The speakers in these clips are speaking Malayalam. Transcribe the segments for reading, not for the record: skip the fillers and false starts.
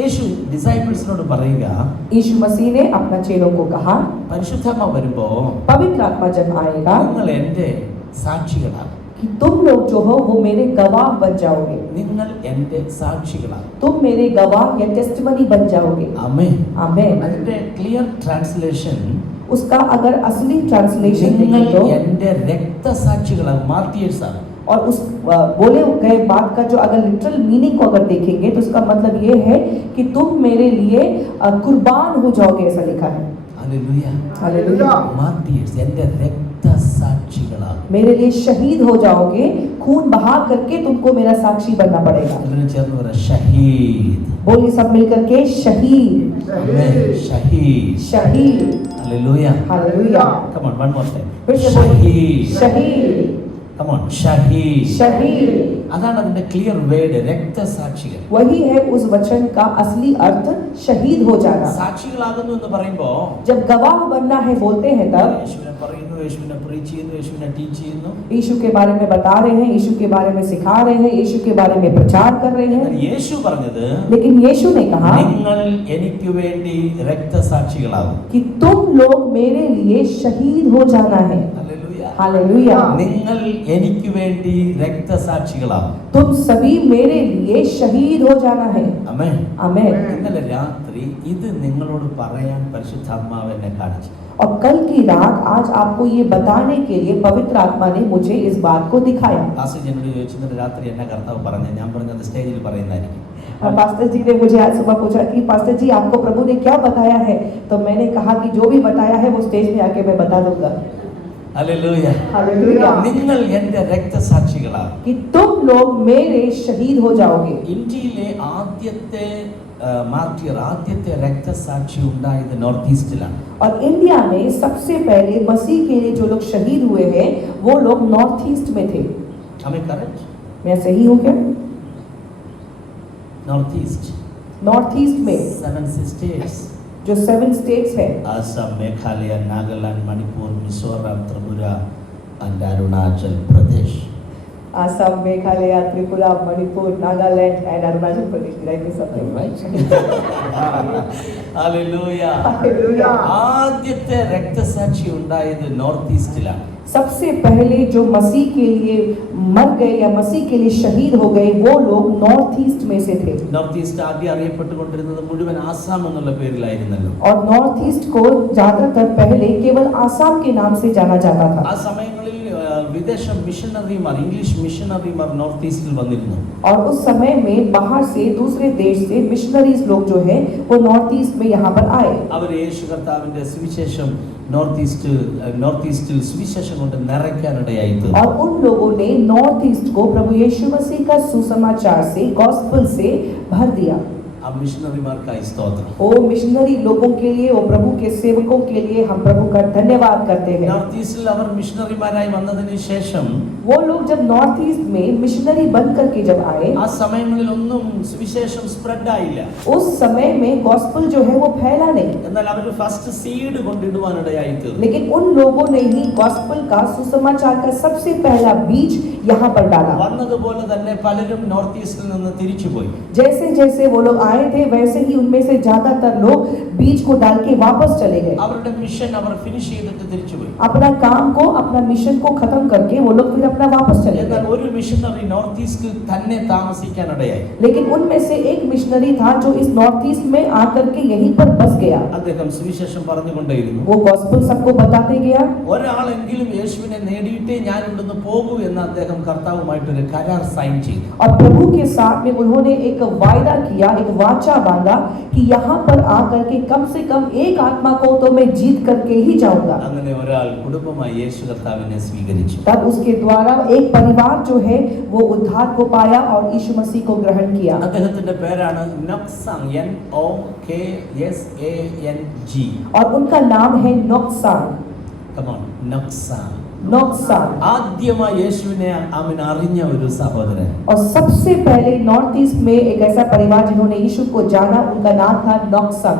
യേശു ഡിസൈപ്പിൾസിനോട് പറയുക, यीशु मसीह ने अपना चेलों को कहा, പരിശുദ്ധാത്മാവ് വരുമ്പോ पवित्र आत्मा जब आएगा നിങ്ങൾ എൻ്റെ സാക്ഷികളാണ്. कि तुम लोग जो हो वो मेरे गवाह बन जाओगे, നിങ്ങൾ എൻ്റെ സാക്ഷികളാണ്. तुम मेरे गवाह या टेस्टिमनी बन जाओगे। ആമേൻ. आमेन। അതിന്റെ ക്ലിയർ ട്രാൻസ്ലേഷൻ, उसका अगर असली ट्रांसलेशन നിങ്ങൾ देखें तो എൻ്റെ രക്തസാക്ഷികളാണ്, മാർട്ടിയേഴ്സ് ആണ്. और उस बोले गए बात का जो अगर लिटरल मीनिंग को अगर देखेंगे तो उसका मतलब ये है कि तुम मेरे लिए कुर्बान हो जाओगे, ऐसा लिखा है। ഹല്ലേലൂയ. हालेलुया। മാർട്ടിയേഴ്സ് എൻ്റെ രക്തസാക്ഷികളാണ്. मेरे लिए शहीद हो जाओगे, खून बहा करके तुमको मेरा साक्षी बनना पड़ेगा। എല്ലാവരും ചേർന്ന് പറ, ഷഹീദ്. बोलिए सब मिलकर के शहीद, ആമേൻ. ഷഹീദ്. शहीद। Hallelujah. Hallelujah. Come on, one more time. फिर से बोलिए, ഷഹീദ്. शहीद, Come on, ഷഹീദ്. शहीद। അതാണ് അതിന്റെ ക്ലിയർ വേർഡ്, രക്തസാക്ഷികൾ. वही है उस वचन का असली अर्थ, शहीद हो जाना। സാക്ഷികളാകുന്നു എന്ന് പറയുമ്പോ जब गवाह बनना है बोलते हैं तब യേശുവിനെ പറയുന്നു, യേശുവിനെ പ്രീച്ച് ചെയ്യുന്നു, യേശുവിനെ ടീച്ച് ചെയ്യുന്നു. यीशु के बारे में बता रहे हैं, यीशु के बारे में सिखा रहे हैं, यीशु के बारे में प्रचार कर रहे हैं। യേശു പറഞ്ഞത്, लेकिन यीशु ने कहा നിങ്ങൾ എനിക്ക് വേണ്ടി രക്തസാക്ഷികളാകും. कि तुम लोग मेरे लिए शहीद हो जाना है। ഹല്ലേലൂയ. हालेलुया। നിങ്ങൾ എനിക്ക് വേണ്ടി രക്തസാക്ഷികളാകും. तुम सभी मेरे लिए शहीद हो जाना है। ആമേൻ. आमेन। ഇന്നലെ രാത്രി ഇത് നിങ്ങളോട് പറയാൻ പരിശുദ്ധാത്മാവ് എന്നെ കാണിച്ചു. और कल की रात आज आपको ये बताने के लिए पवित्र आत्मा ने मुझे इस बात को दिखाया। പാസ്റ്റർ എന്നോട് ചോദിച്ചു, ഇന്നലെ രാത്രി എന്നെ കർത്താവ് പറഞ്ഞു, ഞാൻ പറഞ്ഞത് സ്റ്റേജിൽ പറയുന്നതായിരിക്കും. और पास्टर जी ने मुझे आज सुबह पूछा कि पास्टर जी आपको प्रभु ने क्या बताया है, तो मैंने कहा कि जो भी बताया है वो स्टेज में आके मैं बता दूंगा। ഹല്ലേലൂയ. हालेलुया। നിങ്ങൾ എൻ്റെ രക്തസാക്ഷികളാണ്. कि तुम लोग मेरे शहीद हो जाओगे। ഇന്ത്യയിലെ ആദ്യത്തെ മാർട്ടിയർ, ആദ്യത്തെ രക്തസാക്ഷി ഉണ്ടായത് നോർത്ത് ഈസ്റ്റിലാണ്. और इंडिया में सबसे पहले मसीह के लिए जो लोग शहीद हुए हैं वो लोग नॉर्थ ईस्ट में थे। हमें करेक्ट? मैं सही हूँ क्या? नॉर्थ ईस्ट, नॉर्थ ईस्ट में 7 स्टेट्स, जो 7 स्टेट्स है, Assam, Meghalaya, Nagaland, Manipur, Mizoram, Tripura and Arunachal Pradesh. Assam, Meghalaya, Tripura, Manipur, Nagaland and Arunachal Pradesh. Did I miss something? Hallelujah. Hallelujah. ആദ്യത്തെ രക്തസാക്ഷി ഉണ്ടായത് നോർത്ത് ഈസ്റ്റിലാണ്. सबसे पहले जो मसीह के लिए मर गए या मसीह के लिए शहीद हो गए वो लोग नॉर्थ ईस्ट में से थे। നോർത്ത് ഈസ്റ്റ് ആദ്യം അറിയപ്പെട്ടുകൊണ്ടിരുന്നത് മുഴുവൻ ആസാം എന്നുള്ള പേരിലായിരുന്നല്ലോ. और नॉर्थ ईस्ट को ज्यादातर पहले केवल आसाम के नाम से जाना जाता था। ആ സമയങ്ങളിൽ വിദേശ മിഷനറിമാർ, ഇംഗ്ലീഷ് മിഷനറിമാർ നോർത്ത് ഈസ്റ്റിൽ വന്നിരുന്നു. और उस समय में बाहर से दूसरे देश से मिशनरीज लोग जो है वो नॉर्थ ईस्ट में यहाँ पर आए। അവർ യേശു കർത്താവിന്റെ സുവിശേഷം നോർത്ത് ഈസ്റ്റിൽ സുവിശേഷം കൊണ്ട് നിറയ്ക്കാനിടയായി തീർന്നു. और उन लोगों ने नॉर्थ ईस्ट को प्रभु यीशु मसीह का सुसमाचार से, गॉस्पेल से भर दिया। ആ മിഷനറിമാർക്കായി സ്തോത്രം. वो मिशनरी लोगों के लिए, वो प्रभु के सेवकों के लिए हम प्रभु का धन्यवाद करते हैं। നോർത്ത് ഈസ്റ്റിൽ അവർ മിഷനറിമാരായി വന്നതിന് ശേഷം वो लोग जब नॉर्थ ईस्ट में मिशनरी बन करके जब आए, ആ സമയങ്ങളിൽ ഒന്നും സുവിശേഷം സ്പ്രെഡ് ആയില്ല. उस समय में गॉस्पेल जो है वो फैला नहीं, എന്നാൽ അവർ ഫസ്റ്റ് സീഡ് കൊണ്ടിടുവാനിടയായി തീർന്നു. लेकिन उन लोगों ने ही गॉस्पेल का, सुसमाचार का सबसे पहला बीज यहाँ पर डाला। വന്നതുപോലെ തന്നെ പലരും നോർത്ത് ഈസ്റ്റിൽ നിന്ന് തിരിച്ചുപോയി. जैसे जैसे वो लोग आए थे वैसे ही उनमें से ज्यादातर लोग बीज को डाल के वापस चले गए। അവരുടെ മിഷൻ അവർ ഫിനിഷ് ചെയ്തിട്ട് തിരിച്ചുപോയി. अपना काम को, अपना मिशन को खत्म करके वो लोग फिर अपना वापस चले എന്നാൽ गए। ഒരു മിഷനറി നോർത്ത് ഈസ്റ്റിൽ തന്നെ താമസിക്കാനിടയായി. लेकिन उनमें से एक मिशनरी था जो इस नॉर्थ ईस्ट में आकर के यहीं पर बस गया। അദ്ദേഹം സുവിശേഷം പറഞ്ഞുകൊണ്ടേയിരുന്നു. वो गॉस्पेल सबको बताते गया। ഒരാളെങ്കിലും യേശുവിനെ നേടിയിട്ടേ ഞാൻ ഇവിടുന്ന് പോകൂ എന്ന് അദ്ദേഹം കർത്താവുമായിട്ടൊരു കരാർ സൈൻ ചെയ്തു. और प्रभु के साथ में उन्होंने एक वायदा किया, एक वाचा बांधा कि यहाँ पर आकर के कम से कम एक आत्मा को तो मैं जीत करके ही जाऊंगा। അങ്ങനെ ഒരാൾ കുടുംബമായി യേശു കർത്താവിനെ സ്വീകരിച്ചു. तब उसके द्वारा एक परिवार जो है वो उद्धार को पाया और यीशु मसीह को ग्रहण किया। അദ്ദേഹത്തിന്റെ പേരാണ് നൊക്സാങ്, NOKSANG. और उनका नाम है नोक्सान। Come on, നൊക്സാങ്. नोक्सान। ആദ്യമായി യേശുവിനെ അവൻ അറിഞ്ഞ ഒരു സഹോദരൻ. और सबसे पहले नॉर्थ ईस्ट में एक ऐसा परिवार जिन्होंने यीशु को जाना, उनका नाम था नोक्सान।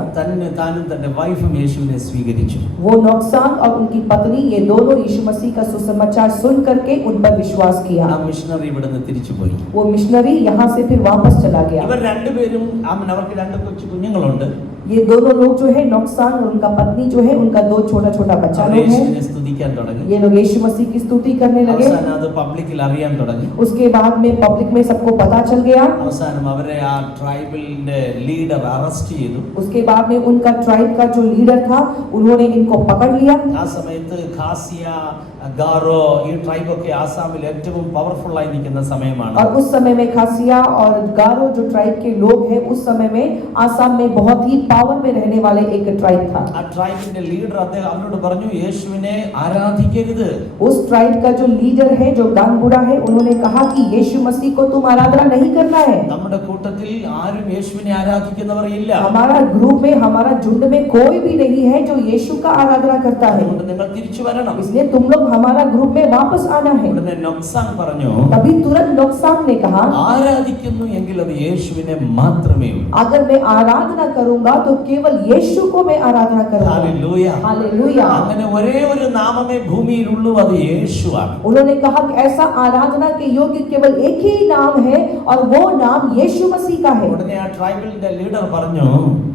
താനും തന്റെ വൈഫും യേശുവിനെ സ്വീകരിച്ചു. वो नोक्सान और उनकी पत्नी ये दोनों यीशु मसीह का सुसमाचार सुन करके उन पर विश्वास किया। ആ മിഷണറി ഇവിടുന്ന് തിരിച്ചുപോയി. वो मिशनरी यहाँ से फिर वापस चला गया। ഇവർ രണ്ടുപേരും അവർക്ക് രണ്ട് കൊച്ചു കുഞ്ഞുങ്ങളുണ്ട്. ये दोनों लोग जो है नोक्सान और उनका पत्नी जो है, उनका दो छोटा छोटा बच्चा लोग है। യേശുവിനെ സ്തുതിക്കാൻ തുടങ്ങി. ये लोग यीशु मसीह की स्तुति करने लगे। അവസാനം അത് പബ്ലിക്കിൽ അറിയാൻ തുടങ്ങി. उसके बाद में पब्लिक में सबको पता चल गया। അവസാനം അവരെ ആ ട്രൈബലിന്റെ ലീഡർ അറസ്റ്റ് ചെയ്തു. उसके बाद में उनका ट्राइब का जो लीडर था, उन्होंने इनको पकड़ लिया। ആ സമയത്ത് ഖാസിയ, ഗാരോ, ഈ ട്രൈബൊക്കെ ആസാമിൽ ഏറ്റവും പവർഫുൾ ആയി നിൽക്കുന്ന സമയമാണ്. और उस समय में खासिया और गारो जो ट्राइब के लोग हैं, उस समय में आसाम में बहुत ही पावर में रहने वाले एक ट्राइब था। ആ ട്രൈബിന്റെ ലീഡർ അദ്ദേഹം അവരോട് പറഞ്ഞു, യേശുവിനെ ആരാധിക്കരുത്. उस ट्राइब का जो लीडर है, जो गांगबुरा है, उन्होंने कहा कि यीशु मसीह को तुम आराधना नहीं करना है। നമ്മുടെ കൂട്ടത്തിൽ ആരും യേശുവിനെ ആരാധിക്കുന്നവർ ഇല്ല. हमारा ग्रुप में, हमारा झुंड में कोई भी नहीं है जो यीशु का आराधना करता है। അതുകൊണ്ട് നിങ്ങൾ തിരിച്ചു വരണം. इसलिए तुम लोग हमारा ग्रुप में वापस आना है। ഉടനെ നൊക്സാൻ പറഞ്ഞു, तभी तुरंत नोक्सान ने कहा, ആരാധിക്കുന്നു എങ്കിൽ അത് യേശുവിനെ മാത്രമേ ഉള്ളൂ. अगर मैं आराधना करूंगा तो केवल यीशु को मैं आराधना करूंगा। ഹല്ലേലൂയ. हालेलुया। അങ്ങനെ ഒരേ ഒരു നാമമേ ഭൂമിയിൽ ഉള്ളൂ, അത് യേശുവാണ്. उन्होंने कहा कि ऐसा आराधना के योग्य केवल एक ही नाम है और वो नाम यीशु मसीह का है। ഉടനെ ആ ട്രൈബലിന്റെ ലീഡർ പറഞ്ഞു,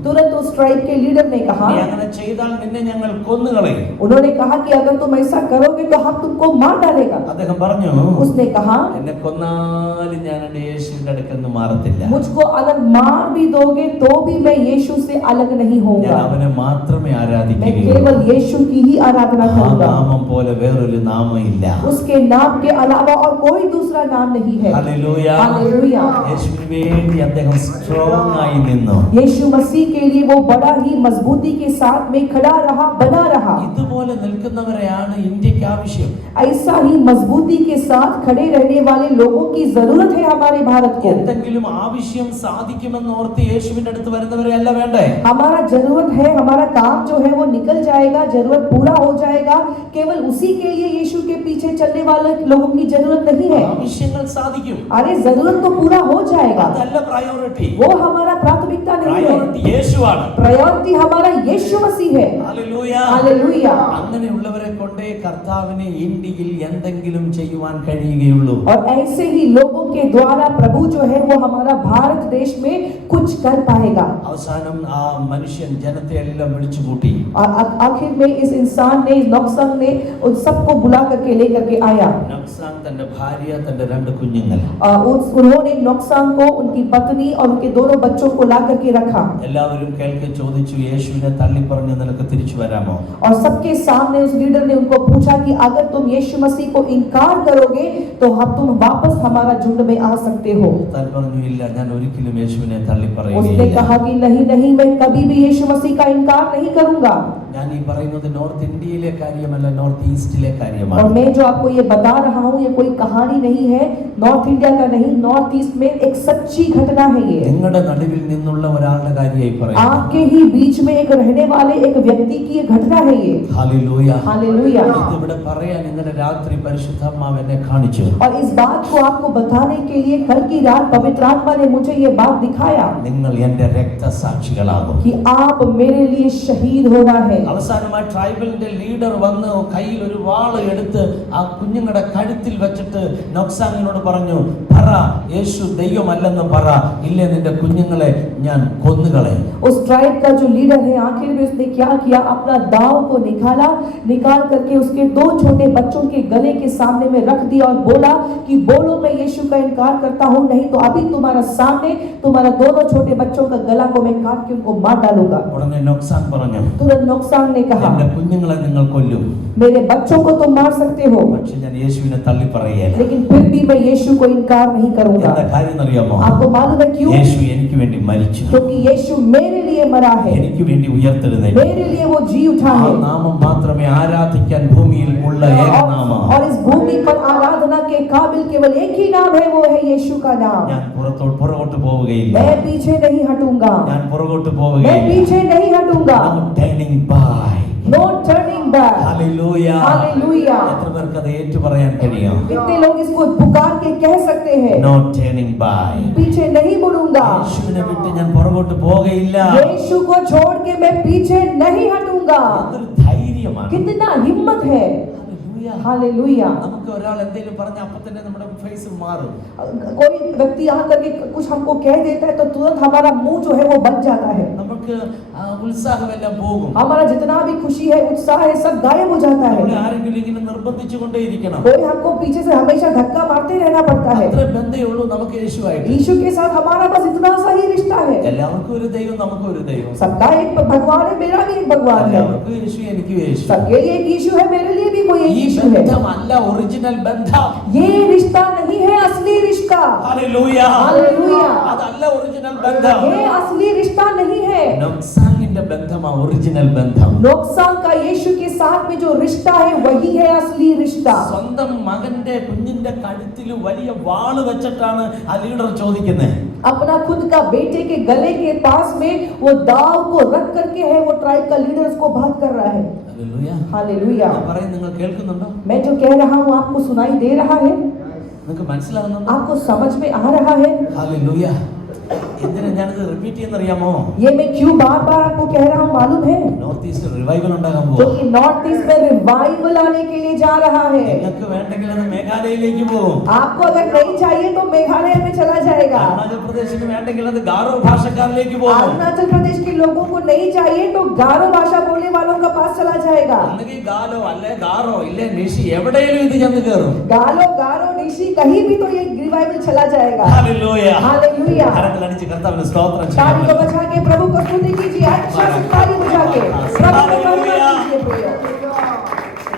तुरंत उस ट्राइब के लीडर ने कहा, നീ അങ്ങനെ ചെയ്താൽ നിന്നെ ഞങ്ങൾ കൊന്നുകളയും. उन्होंने कहा कि अगर तुम ऐसा करोगे तो हम तुमको मार डालेगा। അദ്ദേഹം പറഞ്ഞു, उसने कहा, എന്നെ കൊന്നാലും ഞാൻ എൻ്റെ യേശുവിന്റെ അടുക്കൽ നിന്ന് മാറത്തില്ല. मुझको अगर मार भी दोगे तो भी मैं यीशु से अलग नहीं ഞാൻ होऊंगा। അവനെ മാത്രമേ मैं ആരാധിക്കുകയുള്ളൂ. केवल यीशु की ही आराधना ആ करूंगा। നാമം പോലെ വേറൊരു നാമം ഇല്ല. उसके नाम के अलावा और कोई दूसरा नाम नहीं है। ഹല്ലേലൂയ. हालेलुया। യേശുവിന് വേണ്ടി അദ്ദേഹം സ്ട്രോങ് ആയി നിന്നു. यीशु मसीह के लिए वो बड़ा ही मजबूती के साथ में खड़ा रहा, बना रहा। ഇതുപോലെ നിൽക്കുന്നവരെയാണ് ഇന്ത്യക്ക് ആവശ്യം. ऐसा ही मजबूती के साथ खड़े रहने वाले लोगों की जरूरत है हमारे भारत को। എന്തെങ്കിലും ആവശ്യം സാധിക്കുമെന്ന് ഓർത്ത് യേശുവിന്റെ അടുത്ത് വരുന്നവരെ അല്ല വേണ്ടേ. हमारा जरूरत है, हमारा काम जो है वो निकल जाएगा, जरूरत पूरा हो जाएगा, केवल उसी के लिए यीशु के पीछे चलने वाले लोगों की जरूरत नहीं है। ആവശ്യങ്ങൾ സാധിക്കും, अरे जरूरत तो पूरा हो जाएगा, അതല്ല പ്രയോറിറ്റി. वो हमारा प्राथमिकता नहीं है। പ്രയോറിറ്റി യേശുവാണ്. प्रायोरिटी हमारा यीशु मसीह है। ഹല്ലേലൂയ. हालेलुया। അങ്ങനെയുള്ളവരെ കൊണ്ടേ കർത്താവിനെ ഇന്ത്യയിൽ എന്തെങ്കിലും ചെയ്യുവാൻ കഴിയുകയുള്ളൂ. और ऐसे ही लोगों के द्वारा प्रभु जो है वो हमारा भारत देश में कुछ कर पाएगा। അവസാനം ആ മനുഷ്യൻ ജനത്തെ എല്ലാം വിളിച്ചു കൂട്ടി. और आखिर में इस इंसान ने, नोक्सान ने उन सबको बुला करके लेकर के आया। നൊക്സാൻ തന്റെ ഭാര്യ, തന്റെ രണ്ട് കുഞ്ഞുങ്ങൾ, उन्होंने नोक्सान को, उनकी पत्नी और उनके दोनों बच्चों को ला करके रखा। എല്ലാവരും കേൾക്കെ ചോദിച്ചു, യേശുവിനെ തള്ളിപ്പറഞ്ഞ് നിനക്ക് തിരിച്ചു വരാമോ? और सबके सामने उस लीडर ने उनको पूछा कि अगर तुम यीशु मसीह को इनकार करोगे तो तुम वापस हमारा झुंड में आ सकते हो। താൻ പറഞ്ഞു, ഇല്ല, ഞാൻ ഒരിക്കലും യേശുവിനെ उसने തള്ളിപ്പറയുകയില്ല. कहा कि नहीं नहीं, मैं कभी भी यीशु मसीह का इनकार नहीं करूंगा। ഞാൻ ഈ പറയുന്നത് നോർത്ത് ഇന്ത്യയിലെ കാര്യമല്ല, നോർത്ത് ഈസ്റ്റിലെ और കാര്യമാണ്. मैं जो आपको ये बता रहा हूँ, ये कोई कहानी नहीं है, नॉर्थ इंडिया का नहीं, नॉर्थ ईस्ट में एक सच्ची घटना है ये। നിങ്ങളുടെ നടുവിൽ നിന്നുള്ള ഒരാളുടെ കാര്യമായി പറയുന്നു. आपके ही बीच में एक रहने वाले एक व्यक्ति की ये घटना है ये। ഹല്ലേലൂയ. हालेलुया। ഇതിവിടെ പറയാൻ ഇന്നലെ രാത്രി പരിശുദ്ധാത്മാവ് എന്നെ കാണിച്ചു. और इस बात को आपको बताने के लिए कल की रात पवित्र आत्मा ने मुझे ये बात दिखाया നിങ്ങൾ എന്റെ രക്തസാക്ഷികളാകും. कि आप मेरे लिए शहीद होना है। അവസാനമായി ട്രൈബലിന്റെ ലീഡർ വന്ന് കയ്യിൽ ഒരു വാള് എടുത്ത് ആ കുഞ്ഞുങ്ങളുടെ കഴുത്തിൽ വെച്ചിട്ട് നൊക്സാങ്ങിനോട് പറഞ്ഞു, പറ യേശു ദൈവമല്ലെന്ന് പറ, ഇല്ലേ നിന്റെ കുഞ്ഞുങ്ങളെ ഞാൻ കൊന്നുകളയും. उस ट्राइब का जो लीडर है, आखिर में उसने क्या किया, अपना दाव को निकाल करके उसके दो छोटे बच्चों के गले के सामने में रख दिया और बोला कि बोलो मैं यीशु का इनकार करता हूँ, नहीं तो अभी तुम्हारा सामने तुम्हारा दोनों छोटे बच्चों का गला को मैं काट के उनको मार डालूंगा। ഉടനെ നൊക്സാൻ പറഞ്ഞു, तुरंत नोक्सान ने कहा, എന്റെ കുഞ്ഞുങ്ങളെ നിങ്ങൾ കൊല്ലും, मेरे बच्चों को तुम मार सकते हो, പക്ഷെ ഞാൻ യേശുവിനെ തള്ളി പറയുകയില്ല. लेकिन फिर भी मैं यीशु को इनकार नहीं करूंगा। എന്താ കാര്യം അറിയാമോ? आपको मालूम है क्यों? യേശു എനിക്ക് വേണ്ടി മരിച്ചു, क्योंकि यीशु मेरे लिए मरा है, എനിക്ക് വേണ്ടി ഉയർത്തെഴുന്നേറ്റു. मेरे लिए वो जी उठा ആ है। നാമം മാത്രമേ ആരാധിക്കാൻ ഭൂമിയിൽ ഉള്ള ഏക നാമം. और इस भूमि पर आराधना के काबिल केवल एक ही नाम है, वो है यीशु का नाम। ഞാൻ പുറകോട്ട് പോവുകയില്ല, मैं पीछे नहीं हटूंगा, ഞാൻ പുറകോട്ട് मैं പോവുകയില്ല. पीछे नहीं हटूंगा। No turning back. No turning back. Hallelujah. Hallelujah. എത്ര പേർക്ക് അത് ഏറ്റു പറയാൻ കഴിയും? कितने लोग इसको पुकार के कह सकते हैं, No turning back. पीछे नहीं मुड़ूंगा, യേശുവിനെ വിട്ട് ഞാൻ പുറകോട്ട് പോകയില്ല. यीशु को छोड़ के मैं पीछे नहीं हटूंगा। എന്തൊരു ധൈര്യമാണ്. कितना हिम्मत है। Hallelujah. हालेलुया। നമുക്ക് ഒരാൾ എന്തെങ്കിലും പറഞ്ഞ അപ്പോൾ തന്നെ നമ്മുടെ ഫേസ് മാറും. कोई व्यक्ति आकर के कुछ हमको कह देता है तो तुरंत हमारा मुंह जो है वो बन जाता है, നമുക്ക് ഉത്സാഹമെല്ലാം പോകും. हमारा जितना भी खुशी है, उत्साह है, सब गायब हो जाता है। നമ്മളെ ആരെങ്കിലും ഇങ്ങനെ നിർബന്ധിച്ചുകൊണ്ടേയിരിക്കണം. कोई हमको पीछे से हमेशा धक्का मारते रहना पड़ता है। അത്ര ബന്ധമേ ഉള്ളൂ നമുക്ക് യേശുവായിട്ട്. यीशु के साथ हमारा बस इतना सा ही रिश्ता है। എല്ലാവർക്കും ഒരു ദൈവം, നമുക്കും ഒരു ദൈവം. सबका एक भगवान है, मेरा भी एक भगवान है। എല്ലാവർക്കും യേശു, എനിക്കും യേശു. सबके लिए एक यीशु है, मेरे लिए भी कोई एक ഈ यीशु है। ബന്ധമല്ല ഒറിജിനൽ ബന്ധം. ये रिश्ता नहीं है असली रिश्ता। ഹല്ലേലൂയ. हालेलुया। അതല്ല ഒറിജിനൽ ബന്ധം. ये असली रिश्ता नहीं है। നോക്സാങ്ങിന്റെ ബന്ധമാ ഒറിജിനൽ ബന്ധം. नोक्सान का यीशु के साथ में जो रिश्ता है वही है असली रिश्ता। സ്വന്തം മകന്റെ കുഞ്ഞിന്റെ കഴുത്തിൽ വലിയ വാള് വെച്ചിട്ടാണ് ആ ലീഡർ ചോദിക്കുന്നത്. अपना खुद का बेटे के गले के पास में वो दाव को रख करके है, वो ट्राइब का लीडर उसको बात कर रहा है। ഹല്ലേലൂയ. हालेलुया। ഞാൻ പറയുന്നത് നിങ്ങൾ കേൾക്കുന്നുണ്ടോ? मैं जो कह रहा हूँ आपको सुनाई दे रहा है, നിങ്ങൾക്ക് മനസ്സിലാകുന്നുണ്ടോ? आपको समझ में आ रहा है। ഹല്ലേലൂയ. എന്തിനാ ഞാനിത് റിപ്പീറ്റ് ചെയ്യുന്നറിയാമോ? ये मैं क्यों बार बार आपको कह रहा हूँ मालूम है? നോർത്ത് ഈസ്റ്റ് റിവൈവൽ ഉണ്ടാകാൻ जो പോകും. कि नॉर्थ ईस्ट में रिवाइवल आने के लिए जा रहा है। നിങ്ങൾക്ക് വേണ്ടെങ്കിൽ അത് മേഘാലയയിലേക്ക് പോകും. आपको अगर नहीं चाहिए तो मेघालय में चला जाएगा। അരുണാചൽ പ്രദേശിന് വേണ്ടെങ്കിൽ അത് ഗാരോ ഭാഷക്കാരിലേക്ക് പോകും. अरुणाचल प्रदेश के लोगों को नहीं चाहिए तो गारो भाषा बोलने वालों का पास चला जाएगा। അല്ലെങ്കിൽ ഗാലോ അല്ലെ ഗാറോ ഇല്ലേ നിഷി എവിടെയെങ്കിലും ഇത് ചെന്ന് കയറും. गालो गारो निशी कहीं भी तो ये रिवाइवल चला जाएगा। ഹല്ലേലൂയ. हालेलुया। കരങ്ങൾ അടിച്ച് കർത്താവിന് സ്തോത്രം ताली को ചെയ്യാം. बजा के प्रभु को स्तुति कीजिए। अच्छा से ताली बजा के प्रभु को महिमा कीजिए प्रिय।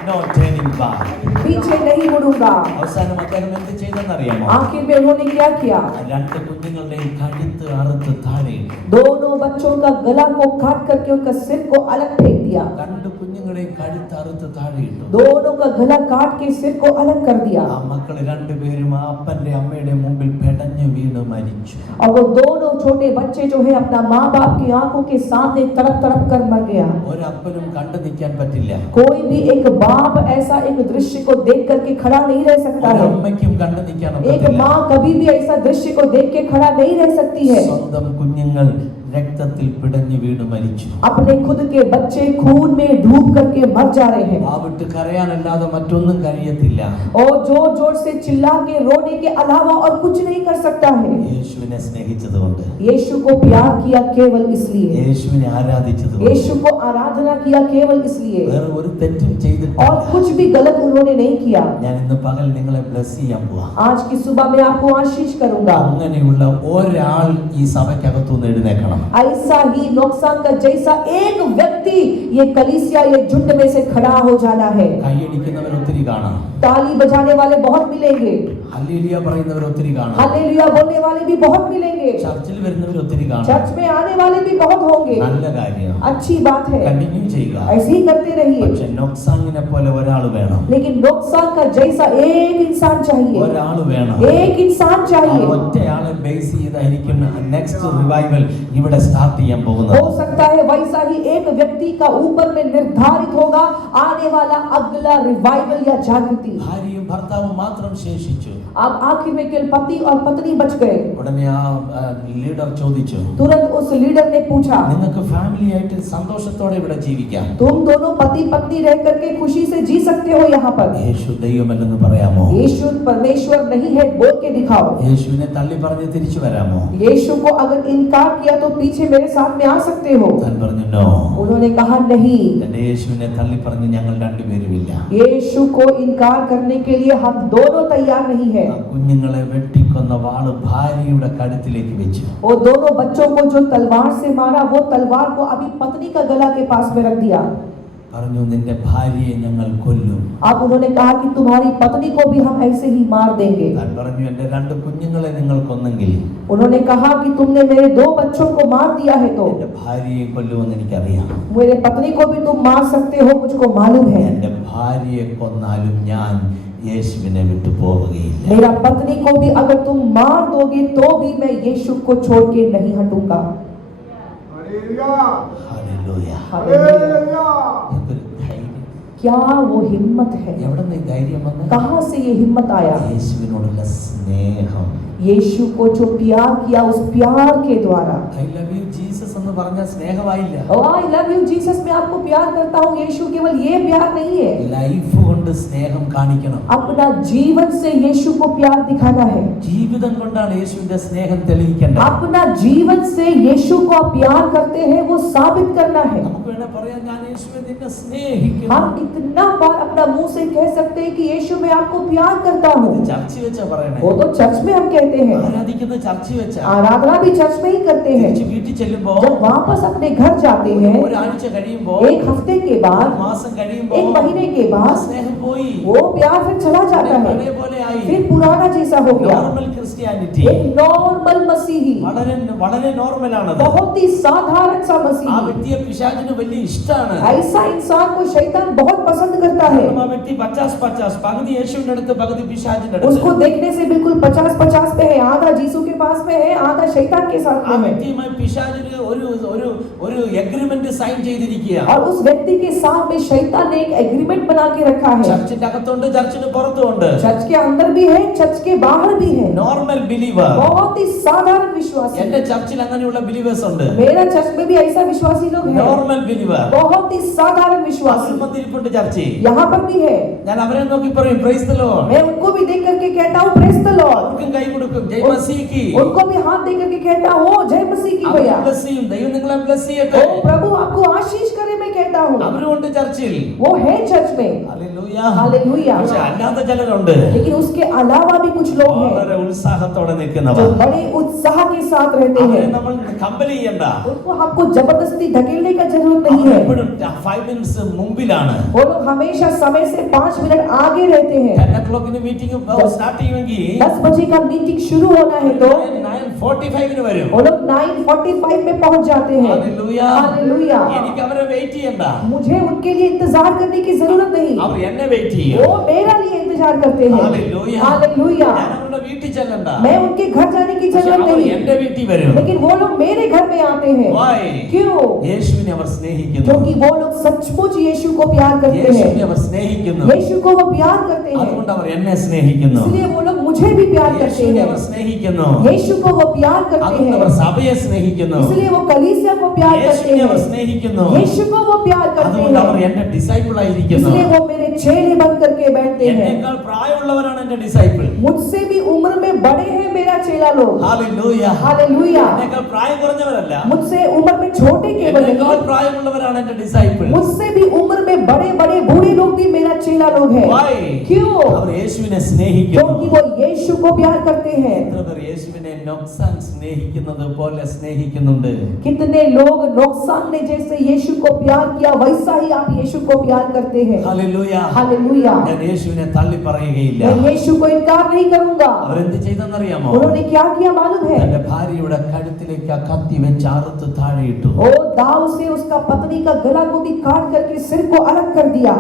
No turning back. पीछे नहीं मुड़ूंगा। അവസാനം അദ്ദേഹം എന്ത് ചെയ്തെന്നറിയാമോ? आखिर में उन्होंने क्या किया? രണ്ട് കുഞ്ഞുങ്ങളുടെയും കഴുത്ത് അറുത്ത് താഴെ ഇട്ടു. दोनों बच्चों का गला को काट करके उनका सिर को अलग फेंक दिया। രണ്ട് കുഞ്ഞുങ്ങളുടെയും കഴുത്ത് അറുത്ത് താഴെ ഇട്ടു. दोनों का गला काट के सिर को अलग कर दिया। ആ മക്കള് രണ്ടുപേരും ആ അപ്പന്റെ അമ്മയുടെ മുമ്പിൽ പെടഞ്ഞു വീണ് മരിച്ചു. और वो दोनों छोटे बच्चे जो है अपना माँ बाप की आंखों के सामने तड़प तड़प कर मर गया। ഒരപ്പനും കണ്ടു നിൽക്കാൻ പറ്റില്ല. कोई भी एक बाप ऐसा एक दृश्य को देख करके खड़ा नहीं रह सकता है। ഒരമ്മയ്ക്കും കണ്ടു നിൽക്കാൻ एक പറ്റില്ല. माँ कभी भी ऐसा दृश्य को देख के खड़ा नहीं रह सकती है। സ്വന്തം കുഞ്ഞുങ്ങൾ രക്തത്തിൽ പിടഞ്ഞു വീണ് മരിച്ചു. अपने खुद के बच्चे खून में डूब करके मर जा रहे हैं ആ വിട്ട് കരയാനല്ലാതെ മറ്റൊന്നും കഴിയത്തില്ല. और जोर जोर से चिल्ला के रोने के अलावा और कुछ नहीं कर सकता है। യേശുവിനെ സ്നേഹിച്ചതുകൊണ്ട്, यीशु को प्यार किया केवल इसलिए, യേശുവിനെ ആരാധിച്ചതുകൊണ്ട്, यीशु को आराधना किया केवल इसलिए, വേറെ ഒരു തെറ്റും ചെയ്തിട്ടില്ല. और कुछ भी गलत उन्होंने नहीं किया। ഞാൻ ഇന്ന് പകൽ നിങ്ങളെ ബ്ലസ് ചെയ്യാൻ പോവാ. आज की सुबह मैं आपको आशीष करूंगा। അങ്ങനെയുള്ള ഒരാൾ ഈ സഭയ്ക്കകത്തുനിന്ന് എഴുന്നേൽക്കണം. ऐसा ही नोक्सान का जैसा एक व्यक्ति ये कलीसिया ये झुंड में से खड़ा हो जाना है। കൈയടിക്കുന്നവർ ഒത്തിരി കാണാം. ताली बजाने वाले बहुत मिलेंगे, ഹല്ലേലൂയ പറയുന്നവർ ഒത്തിരി കാണാം. हालेलुया बोलने वाले भी बहुत मिलेंगे, ചർച്ചിൽ വരുന്നവർ ഒത്തിരി കാണാം. चर्च में आने वाले भी बहुत होंगे। നല്ല കാര്യം. अच्छी बात है, കണ്ടിന്യൂ ചെയ്യുക. ऐसे ही करते रहिए। പക്ഷെ നോക്സാങ്ങിനെ പോലെ ഒരാൾ വേണം. लेकिन नोक्सान का जैसा एक इंसान चाहिए, ഒരാൾ വേണം. एक इंसान ആ चाहिए। ഒറ്റയാളെ ബേസ് ചെയ്തായിരിക്കും നെക്സ്റ്റ് റിവൈവൽ ഇവിടെ സ്റ്റാർട്ട് ചെയ്യാൻ പോകുന്നത്. हो सकता है वैसा ही एक व्यक्ति का ऊपर में निर्धारित होगा आने वाला अगला रिवाइवल या जागृति। ഭാര്യയും ഭർത്താവും മാത്രം ശേഷിച്ചു. अब आखिर में केवल पति और पत्नी बच गए। ഉടനെ ആ ലീഡർ ചോദിച്ചു, तुरंत उस लीडर ने पूछा, നിങ്ങൾക്ക് ഫാമിലി ആയിട്ട് സന്തോഷത്തോടെ ഇവിടെ ജീവിക്കാം? तुम दोनों पति पत्नी रह करके खुशी से जी सकते हो यहाँ पर? യേശു ദൈവമല്ലെന്ന് പറയാമോ? यीशु परमेश्वर नहीं है बोल के दिखाओ। യേശുവിനെ തള്ളി പറഞ്ഞ് തിരിച്ചു വരാമോ? यीशु को अगर इनकार किया तो पीछे मेरे साथ में आ सकते हो। താൻ പറഞ്ഞു നോ. उन्होंने कहा नहीं। എന്റെ യേശുവിനെ തള്ളി പറഞ്ഞ് ഞങ്ങൾ രണ്ടുപേരുമില്ല. यीशु को इनकार करने के लिए हम दोनों तैयार नहीं है। ആ കുഞ്ഞുങ്ങളെ വെട്ടിക്കൊന്ന വാള് ഭാര്യയുടെ കഴുത്തിലേക്ക് വെച്ചു. वो दोनों बच्चों को जो तलवार से मारा वो तलवार को अभी पत्नी का गला के पास में रख दिया। പറഞ്ഞു നിന്റെ ഭാര്യയെ ഞങ്ങൾ കൊല്ലും. अब उन्होंने कहा कि तुम्हारी पत्नी को भी हम ऐसे ही मार देंगे। താൻ പറഞ്ഞു എന്റെ രണ്ട് കുഞ്ഞുങ്ങളെ നിങ്ങൾ കൊന്നെങ്കിൽ उन्होंने कहा कि तुमने मेरे 2 बच्चों को मार दिया है तो എന്റെ ഭാര്യയെ കൊല്ലുമെന്ന് എനിക്കറിയാം. मेरे पत्नी को भी तुम मार सकते हो, मुझको मालूम है। എന്റെ ഭാര്യയെ കൊന്നാലും ഞാൻ യേശുവിനെ വിട്ടു പോവുകയില്ല. मेरा पत्नी को भी अगर तुम मार दोगे तो भी मैं यीशु को छोड़ के नहीं हटूंगा। ഹല്ലേലൂയ. हालेलुया। എന്തൊരു ധൈര്യം. क्या वो हिम्मत है? എവിടെ നിന്ന് ഈ ധൈര്യം വന്ന്? कहां से ये हिम्मत आया? യേശുവിനോടുള്ള സ്നേഹം. यीशु को जो प्यार किया, उस प्यार के द्वारा। ഐ ലവ് യു ജീസസ് എന്ന് പറഞ്ഞ സ്നേഹമായില്ല. ओ आई लव यू जीसस, मैं आपको प्यार करता हूँ यीशु केवल ये प्यार नहीं है, ലൈഫ് കൊണ്ട് സ്നേഹം കാണിക്കണം. अपना जीवन से यीशु को प्यार दिखाना है। ജീവിതം കൊണ്ടാണ് യേശുവിന്റെ സ്നേഹം തെളിയിക്കേണ്ടത്. अपना जीवन से यीशु को आप प्यार करते हैं वो साबित करना है। നമുക്ക് വേണേ പറയാം ഞാൻ യേശുവെ നിന്നെ സ്നേഹിക്കുന്നു. हम इतना बार अपना मुंह से कह सकते हैं कि यीशु मैं आपको प्यार करता हूँ। ചർച്ച വെച്ചാ പറയണേ. वो तो चर्च में हम कहते हैं, ആരാധിക്കുന്ന ചർച്ച വെച്ചാ. आराधना भी चर्च में ही करते हैं। തിരിച്ച് വീട്ടിൽ ചെല്ലുമ്പോ जब वापस अपने घर जाते हैं, ഒരാഴ്ച കഴിയുമ്പോ, एक हफ्ते के बाद, മാസം കഴിയുമ്പോ, एक महीने के बाद സ്നേഹം പോയി. वो प्यार फिर चला जाता है, പഴയ പോലെ ആയി. फिर पुराना जैसा हो गया। Normal Christianity. एक नॉर्मल मसीही, വളരെ വളരെ നോർമൽ ആണത്. बहुत ही साधारण सा ആ मसीही, വ്യക്തിയെ പിശാചിന് വലിയ ഇഷ്ടമാണ്. ऐसा इंसान को शैतान बहुत पसंद करता है। ആ വ്യക്തി 50-50 പകുതി യേശുവിന്റെ അടുത്ത് പകുതി പിശാചിന്റെ उसको അടുത്ത്. देखने से बिल्कुल 50-50 पे है, आधा यीशु के पास में है, आधा शैतान के साथ ആ में है। വ്യക്തിയുമായി പിശാചിന് ഒരു എഗ്രിമെന്റ് സൈൻ ചെയ്തിരിക്കുക. और उस व्यक्ति के साथ में शैतान ने एक एग्रीमेंट बना के रखा है। ചർച്ചിന്റെ അകത്തുണ്ട്, ചർച്ചിന് പുറത്തുണ്ട്. चर्च के अंदर भी है, चर्च के बाहर भी है। Normal believer. बहुत ही साधारण विश्वासी। എന്റെ ചർച്ചിൽ അങ്ങനെയുള്ള ബിലീവേഴ്സ് ഉണ്ട്. मेरा चर्च में भी ऐसा विश्वासी लोग हैं, നോർമൽ ബിലീവർ. बहुत ही साधारण विश्वासी വന്നിരിപ്പുണ്ട് ചർച്ചിൽ. यहाँ पर भी है। ഞാൻ അവരെ നോക്കി പറയും പ്രൈസ് ദി ലോർഡ്. मैं उनको भी देख करके कहता हूँ प्रेज द लॉर्ड, അവർക്കും കൈ കൊടുക്കും ജയ് മസീഹ് की. उनको भी हाथ दे करके कहता हूँ ओ जय मसीह की भैया, ബ്ലസ് ചെയ്യും. ദൈവം നിങ്ങളെ ബ്ലസ് ചെയ്യട്ടെ. ओ प्रभु आपको आशीष करे मैं कहता हूँ। അവരുണ്ട് ചർച്ചിൽ. वो है चर्च में, ഹല്ലേലൂയ. हालेलुया। പക്ഷേ അല്ലാത്ത ചിലരുണ്ട് लेकिन उसके अलावा भी कुछ लोग हैं വളരെ ഉത്സാഹത്തോടെ जो നിൽക്കുന്നവർ. बड़े उत्साह के साथ रहते അവരെ हैं। നമ്മൾ കമ്പൽ ചെയ്യണ്ട. उनको हमको जबरदस्ती धकेलने का जरूरत नहीं है। എപ്പോഴും 5 മിനിറ്റ്സ് മുമ്പിലാണ്. वो लोग हमेशा समय से 5 मिनट आगे रहते हैं। 10 o'clock മീറ്റിംഗ് സ്റ്റാർട്ട് ചെയ്യുമെങ്കിൽ 10 बजे का मीटिंग शुरू होना है तो 9:45 വരും. वो लोग 9:45 में पहुंच जाते हैं। ഹല്ലേലൂയ. हालेलुया। എനിക്ക് അവരെ വെയിറ്റ് ചെയ്യണ്ട. मुझे उनके लिए इंतजार करने की जरूरत नहीं, അവർ എന്നെ വെയിറ്റ് ചെയ്യും. वो मेरा लिए इंतजार करते हैं। हालेलुया. हालेलुया। ഞാൻ അവരുടെ വീട്ടിൽ ചെല്ലണ്ട. मैं उनके घर जाने की പക്ഷേ जरूरत അവർ नहीं, എന്റെ വീട്ടിൽ വരും. लेकिन वो लोग मेरे घर में आते हैं। Why? क्यों? യേശുവിനെ അവർ സ്നേഹിക്കുന്നു. क्योंकि वो लोग सचमुच यीशु को प्यार करते യേശുവിനെ हैं, അവർ സ്നേഹിക്കുന്നു. यीशु को वो प्यार करते हैं, അതുകൊണ്ട് അവർ എന്നെ സ്നേഹിക്കുന്നു. इसलिए वो लोग मुझे भी प्यार करते യേശുവിനെ हैं। അവർ സ്നേഹിക്കുന്നു. यीशु को वो प्यार करते അതുകൊണ്ട് അവർ हैं, സഭയെ സ്നേഹിക്കുന്നു. इसलिए वो कलीसिया को प्यार करते യേശുവിനെ അവർ हैं, സ്നേഹിക്കുന്നു. यीशु को वो प्यार करते അതുകൊണ്ട് അവർ हैं, എന്റെ ഡിസൈപ്പിൾ ആയിരിക്കുന്നു. इसलिए वो मेरे चेले बन करके बैठते हैं। എന്നേക്കാൾ പ്രായമുള്ളവരാണ് എന്റെ ഡിസൈപ്പിൾ. मुझसे भी उम्र में बड़े हैं मेरा चेला लोग। ഹല്ലേലൂയ. हालेलुया। എന്നേക്കാൾ പ്രായം കുറഞ്ഞവരല്ല. मुझसे उम्र में छोटे केवल എന്നേക്കാൾ नहीं, പ്രായമുള്ളവരാണ് എന്റെ ഡിസൈപ്പിൾ. मुझसे भी उम्र में बड़े बड़े बूढ़े लोग भी मेरा चेला लोग हैं। Why? क्यों? അവർ യേശുവിനെ സ്നേഹിക്കുന്നു. क्योंकि वो यीशु को प्यार करते हैं। എത്ര പേർ യേശുവിനെ നൊക്സാൻ സ്നേഹിക്കുന്നത് പോലെ സ്നേഹിക്കുന്നുണ്ട്? कितने लोग नुकसान ने जैसे यीशु को प्यार किया वैसा ही आप यीशु को प्यार करते हैं। ഹല്ലേലൂയ. हालेलुया। ഞാൻ യേശുവിനെ തള്ളി പറയുകയില്ല. मैं यीशु को इनकार नहीं करूंगा। അവരെന്ത് ചെയ്തെന്നറിയാമോ? उन्होंने क्या किया मालूम है? തന്റെ ഭാര്യയുടെ കഴുത്തിലേക്ക് ആ കത്തി വെച്ച് അറുത്ത് താഴെയിട്ടു. ओ दाव से उसका पत्नी का गला को भी काट करके सिर को अलग कर दिया।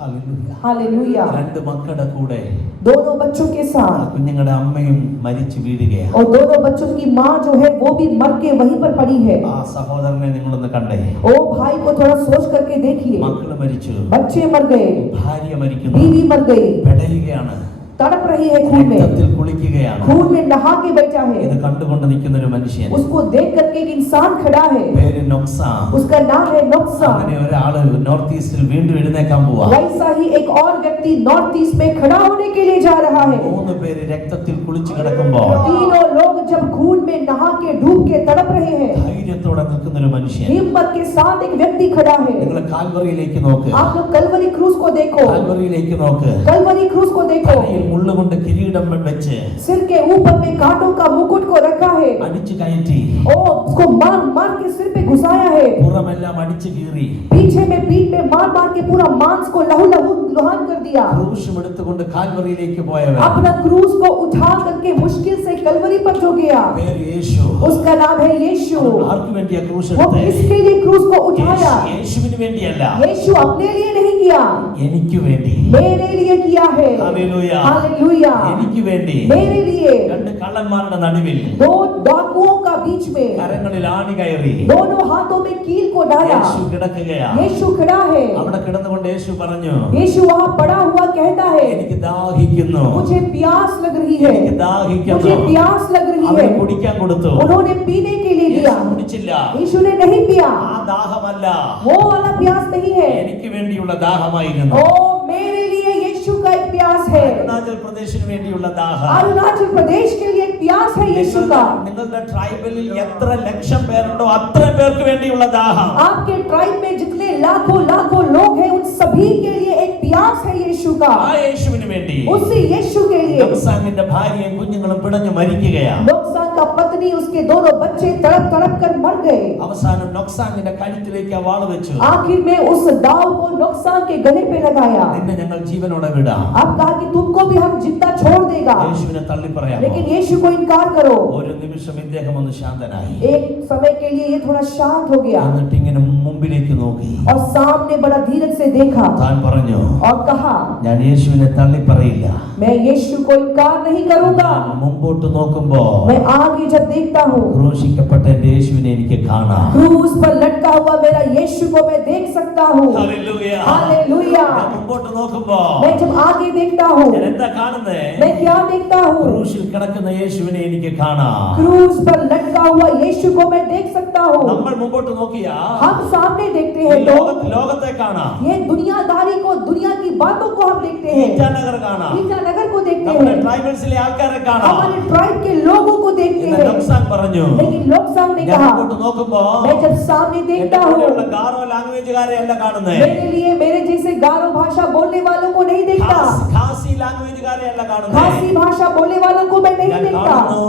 ഹല്ലേലൂയ. हालेलुया। രണ്ട് മക്കളുടെ കൂടെ दोनों बच्चों के ആ साथ, കുഞ്ഞുങ്ങളുടെ അമ്മയും മരിച്ചു വീഴുകയാണ്. और दोनों बच्चों की माँ जो है वो भी मर के वहीं पर पड़ी है। ആ സഹോദരനെ നിങ്ങളൊന്ന് കണ്ടേ. ओ भाई को थोड़ा सोच करके देखिए, മക്കള് മരിച്ചു, बच्चे मर गए, ഭാര്യ മരിക്കുന്നു, बीवी मर गई, പെടയുകയാണ്, तड़प रही है खून में, രക്തത്തിൽ കുളിക്കുകയാണ്. खून में नहा के बैठा है। ഇത് കണ്ടുകൊണ്ട് നിൽക്കുന്ന ഒരു മനുഷ്യൻ, उसको देख करके एक इंसान खड़ा है, പേര് നൊക്സാൻ. उसका नाम है नुकसान। അങ്ങനെ ഒരാള് നോർത്ത് ഈസ്റ്റിൽ വീണ്ടും എഴുന്നേക്കാൻ പോവാ. वैसा ही एक और व्यक्ति नॉर्थ ईस्ट में खड़ा होने के लिए जा रहा है। 3 പേര് രക്തത്തിൽ കുളിച്ചു കിടക്കുമ്പോൾ तीनों लोग जब खून में नहा के डूब के तड़प रहे हैं, ധൈര്യത്തോടെ നിൽക്കുന്ന ഒരു മനുഷ്യൻ. हिम्मत के साथ एक व्यक्ति खड़ा है। നിങ്ങൾ കാൽവറിയിലേക്ക് നോക്ക്. आप लोग कलवरी क्रूस को देखो, കാൽവറിയിലേക്ക് നോക്ക്. कलवरी क्रूस को देखो, തലയിൽ മുള്ളുകൊണ്ട് കിരീടം വെച്ച് सिर के ऊपर में कांटों का मुकुट को रखा है, അടിച്ചു കയറ്റി ओ उसको मार मार के सिर पे घुसाया है, പുറമെല്ലാം അടിച്ചു കീറി पीछे में पीठ में मार मार के पूरा मांस को लहू लहू लुहान कर दिया। ക്രൂശും എടുത്തുകൊണ്ട് കാൽവറിയിലേക്ക് പോയവൻ अपना क्रूस को उठा करके मुश्किल से कलवरी पर जो गया, പേര് യേശു. उसका नाम है यीशु। ആർക്ക് വേണ്ടിയാ ക്രൂശ് वो എടുത്തത്? किसके लिए क्रूस को उठाया? യേശുവിന് വേണ്ടിയല്ല. यीशु अपने लिए नहीं किया, എനിക്ക് വേണ്ടി. मेरे लिए किया है। ഹല്ലേലൂയ. हालेलुया, എനിക്ക് വേണ്ടി. मेरे लिए। രണ്ട് കള്ളന്മാരുടെ നടുവിൽ दो डाकुओं का बीच में കരങ്ങളിൽ ആണി കയറി दोनों हाथों में कील को डाला, യേശു കിടക്കുകയാ. यीशु खड़ा है। അവിടെ കിടന്നുകൊണ്ട് യേശു പറഞ്ഞു, यीशु वहाँ पड़ा हुआ कहता है, എനിക്ക് ദാഹിക്കുന്നു, मुझे प्यास लग रही है, എനിക്ക് ദാഹിക്കുന്നു. मुझे प्यास लग रही അവന് है। കുടിക്കാൻ കൊടുത്തു. उन्होंने पीने के लिए യേശു दिया, കുടിച്ചില്ല. यीशु ने नहीं पिया। ആ ദാഹമല്ല, वो वाला प्यास नहीं है, എനിക്ക് വേണ്ടിയുള്ള ദാഹമായിരുന്നു. ओ मेरे लिए यीशु का एक प्यास है। അരുണാചൽ പ്രദേശിന് വേണ്ടിയുള്ള ദാഹം. अरुणाचल प्रदेश के लिए एक प्यास है यीशु का। നിങ്ങളുടെ ട്രൈബലിൽ എത്ര ലക്ഷം പേരുണ്ടോ അത്രയും പേർക്ക് വേണ്ടിയുള്ള ദാഹം. आपके ट्राइब में जितने लाखों लाखों लोग हैं उन सभी के लिए एक प्यास है यीशु का। ആ യേശുവിന് വേണ്ടി उसी यीशु के लिए നൊക്സാങ്ങിന്റെ ഭാര്യയും കുഞ്ഞുങ്ങളും പിടഞ്ഞു മരിക്കുകയാണ്. नोक्सान का पत्नी उसके दोनों बच्चे तड़प तड़प कर मर गए। അവസാനം നൊക്സാങ്ങിന്റെ കഴുത്തിലേക്ക് ആ വാൾ വെച്ചു. आखिर में उस दाव को नोक्सान के गले पे लगाया। നിന്നെ ഞങ്ങൾ ജീവനോടെ വിടാം. अब कहा कि तुमको भी हम जिंदा छोड़ देगा, യേശുവിനെ തള്ളി പറയാം. लेकिन यीशु को इनकार करो। ഒരു നിമിഷം ഇദ്ദേഹം ഒന്ന് ശാന്തനായി. एक समय के लिए ये थोड़ा शांत हो गया എന്നിട്ട് ഇങ്ങനെ മുമ്പിലേക്ക് നോക്കി. और सामने बड़ा धीरज से देखा താൻ പറഞ്ഞു, और कहा, ഞാൻ യേശുവിനെ തള്ളി പറയില്ല. मैं यीशु को इनकार नहीं करूंगा। മുമ്പോട്ട് നോക്കുമ്പോ मैं आगे जब देखता हूँ, ക്രൂശിക്കപ്പെട്ട എന്റെ യേശുവിനെ എനിക്ക് കാണാം. क्रूस पर लटका हुआ मेरा यीशु को मैं देख सकता हूँ। ഹല്ലേലൂയ. हालेलुया। ഞാൻ മുമ്പോട്ട് നോക്കുമ്പോ मैं जब आगे देखता हूँ, ഞാൻ എന്താ കാണുന്നേ? मैं क्या देखता हूँ? ക്രൂശിൽ കിടക്കുന്ന യേശുവിനെ എനിക്ക് കാണാം. क्रूस पर लटका हुआ यीशु को मैं देख सकता हूँ। നമ്മൾ മുമ്പോട്ട് നോക്കിയാ हम सामने देखते ഈ हैं तो ലോകത്തെ കാണാം. ये दुनियादारी को, दुनिया की बातों को हम देखते हैं। ഈറ്റാനഗർ കാണാം. ईटानगर को देखते നമ്മുടെ हैं, ട്രൈബൽസിലെ ആൾക്കാരെ കാണാം. हमारे ट्राइब के लोगों को देखते ഇന്ന് हैं। നൊക്സാൻ പറഞ്ഞു, लेकिन लोकसान ने ഞാൻ कहा, മുമ്പോട്ട് നോക്കുമ്പോ मैं जब सामने എന്റെ देखता കൂടെയുള്ള हूँ, ഗാറോ ലാംഗ്വേജുകാരെ അല്ല കാണുന്നേ. मेरे लिए मेरे जैसे गारो भाषा बोलने वालों को नहीं देखता, ഖാസി ലാംഗ്വേജുകാരെ അല്ല കാണുന്നേ. खासी भाषा बोलने वालों को मैं नहीं ഞാൻ देखता, കാണുന്നു